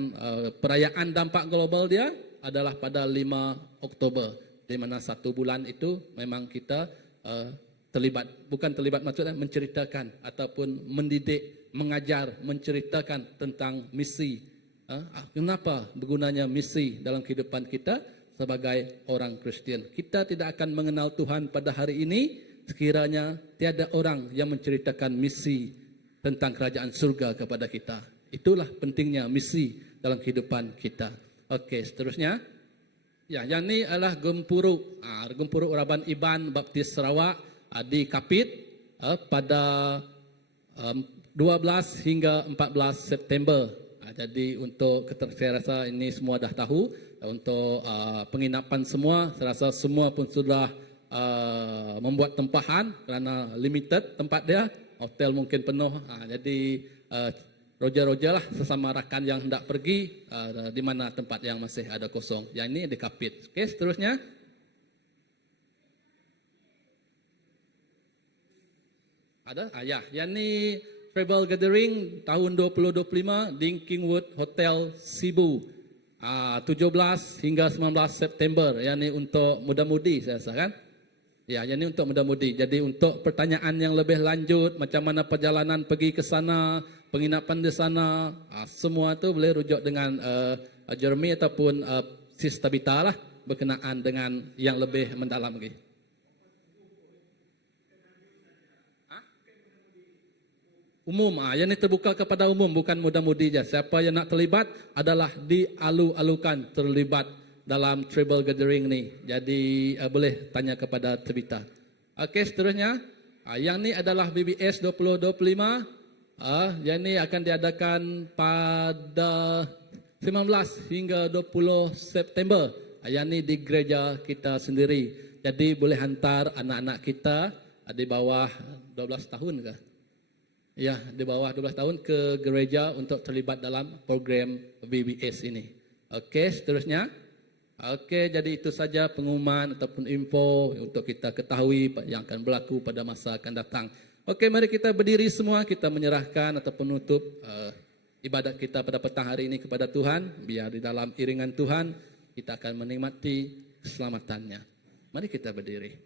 perayaan dampak global dia adalah pada 5 Oktober. Di mana satu bulan itu memang kita terlibat, bukan terlibat maksudnya menceritakan ataupun mendidik, mengajar, menceritakan tentang misi. Kenapa bergunanya misi dalam kehidupan kita sebagai orang Kristian. Kita tidak akan mengenal Tuhan pada hari ini sekiranya tiada orang yang menceritakan misi tentang kerajaan surga kepada kita. Itulah pentingnya misi dalam kehidupan kita. Okey, seterusnya. Ya, yang ini adalah Gempuruk. Gempuruk Uraban Iban Baptis Sarawak di Kapit pada 12 hingga 14 September. Jadi untuk saya rasa ini semua dah tahu. Untuk penginapan semua, saya rasa semua pun sudah membuat tempahan kerana limited tempat dia. Hotel mungkin penuh. Jadi roja-roja lah sesama rakan yang hendak pergi di mana tempat yang masih ada kosong. Yang ini di Kapit. Okey, seterusnya. Ada? Ya, yang ini travel gathering tahun 2025 di Kingwood Hotel Cebu. 17 hingga 19 September. Yang ini untuk muda-mudi saya rasa kan? Ya, yang ini untuk muda-mudi. Jadi untuk pertanyaan yang lebih lanjut, macam mana perjalanan pergi ke sana, penginapan di sana, semua tu boleh rujuk dengan Jeremy ataupun Sis Tabita lah berkenaan dengan yang lebih mendalam lagi. Umum, yang ini terbuka kepada umum, bukan muda-mudi saja. Siapa yang nak terlibat adalah dialu-alukan terlibat dalam travel gathering ni. Jadi boleh tanya kepada Tabita. Okey, seterusnya. Yang ni adalah BBS 2025. Yang ni akan diadakan pada 19 hingga 20 September. Yang ni di gereja kita sendiri. Jadi boleh hantar anak-anak kita di bawah 12 tahun ke? Ya, di bawah 12 tahun ke gereja untuk terlibat dalam program BBS ini. Okey, seterusnya. Okey, jadi itu saja pengumuman ataupun info untuk kita ketahui yang akan berlaku pada masa akan datang. Okey, mari kita berdiri semua, kita menyerahkan ataupun menutup ibadat kita pada petang hari ini kepada Tuhan. Biar di dalam iringan Tuhan kita akan menikmati keselamatannya. Mari kita berdiri.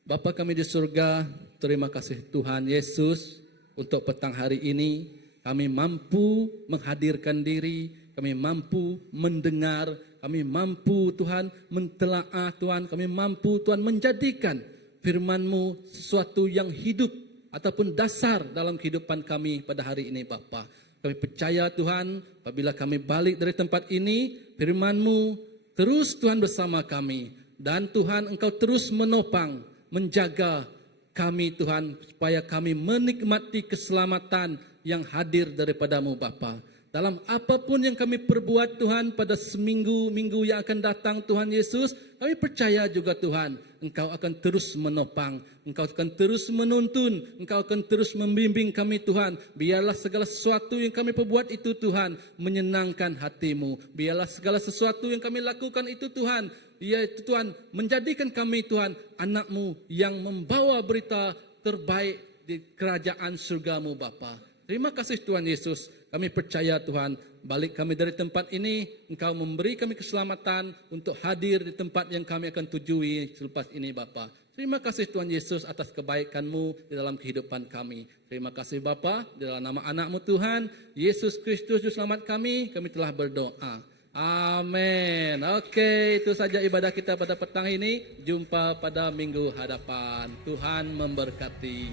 Bapa kami di surga, terima kasih Tuhan Yesus untuk petang hari ini. Kami mampu menghadirkan diri, kami mampu mendengar, kami mampu Tuhan mentelaah Tuhan, kami mampu Tuhan menjadikan firman-Mu sesuatu yang hidup ataupun dasar dalam kehidupan kami pada hari ini Bapa. Kami percaya Tuhan, apabila kami balik dari tempat ini, firman-Mu terus Tuhan bersama kami. Dan Tuhan Engkau terus menopang, menjaga kami Tuhan, supaya kami menikmati keselamatan yang hadir daripada-Mu Bapa. Dalam apapun yang kami perbuat Tuhan pada seminggu-minggu yang akan datang Tuhan Yesus, kami percaya juga Tuhan, Engkau akan terus menopang, Engkau akan terus menuntun, Engkau akan terus membimbing kami Tuhan. Biarlah segala sesuatu yang kami perbuat itu Tuhan menyenangkan hati-Mu. Biarlah segala sesuatu yang kami lakukan itu Tuhan, yaitu Tuhan menjadikan kami Tuhan anak-Mu yang membawa berita terbaik di kerajaan surga-Mu Bapa. Terima kasih Tuhan Yesus. Kami percaya Tuhan, balik kami dari tempat ini, Engkau memberi kami keselamatan untuk hadir di tempat yang kami akan tujui selepas ini Bapa. Terima kasih Tuhan Yesus atas kebaikan-Mu di dalam kehidupan kami. Terima kasih Bapa, di dalam nama anak-Mu Tuhan, Yesus Kristus Juru Selamat kami telah berdoa. Amin. Okey, itu saja ibadah kita pada petang ini. Jumpa pada minggu hadapan. Tuhan memberkati.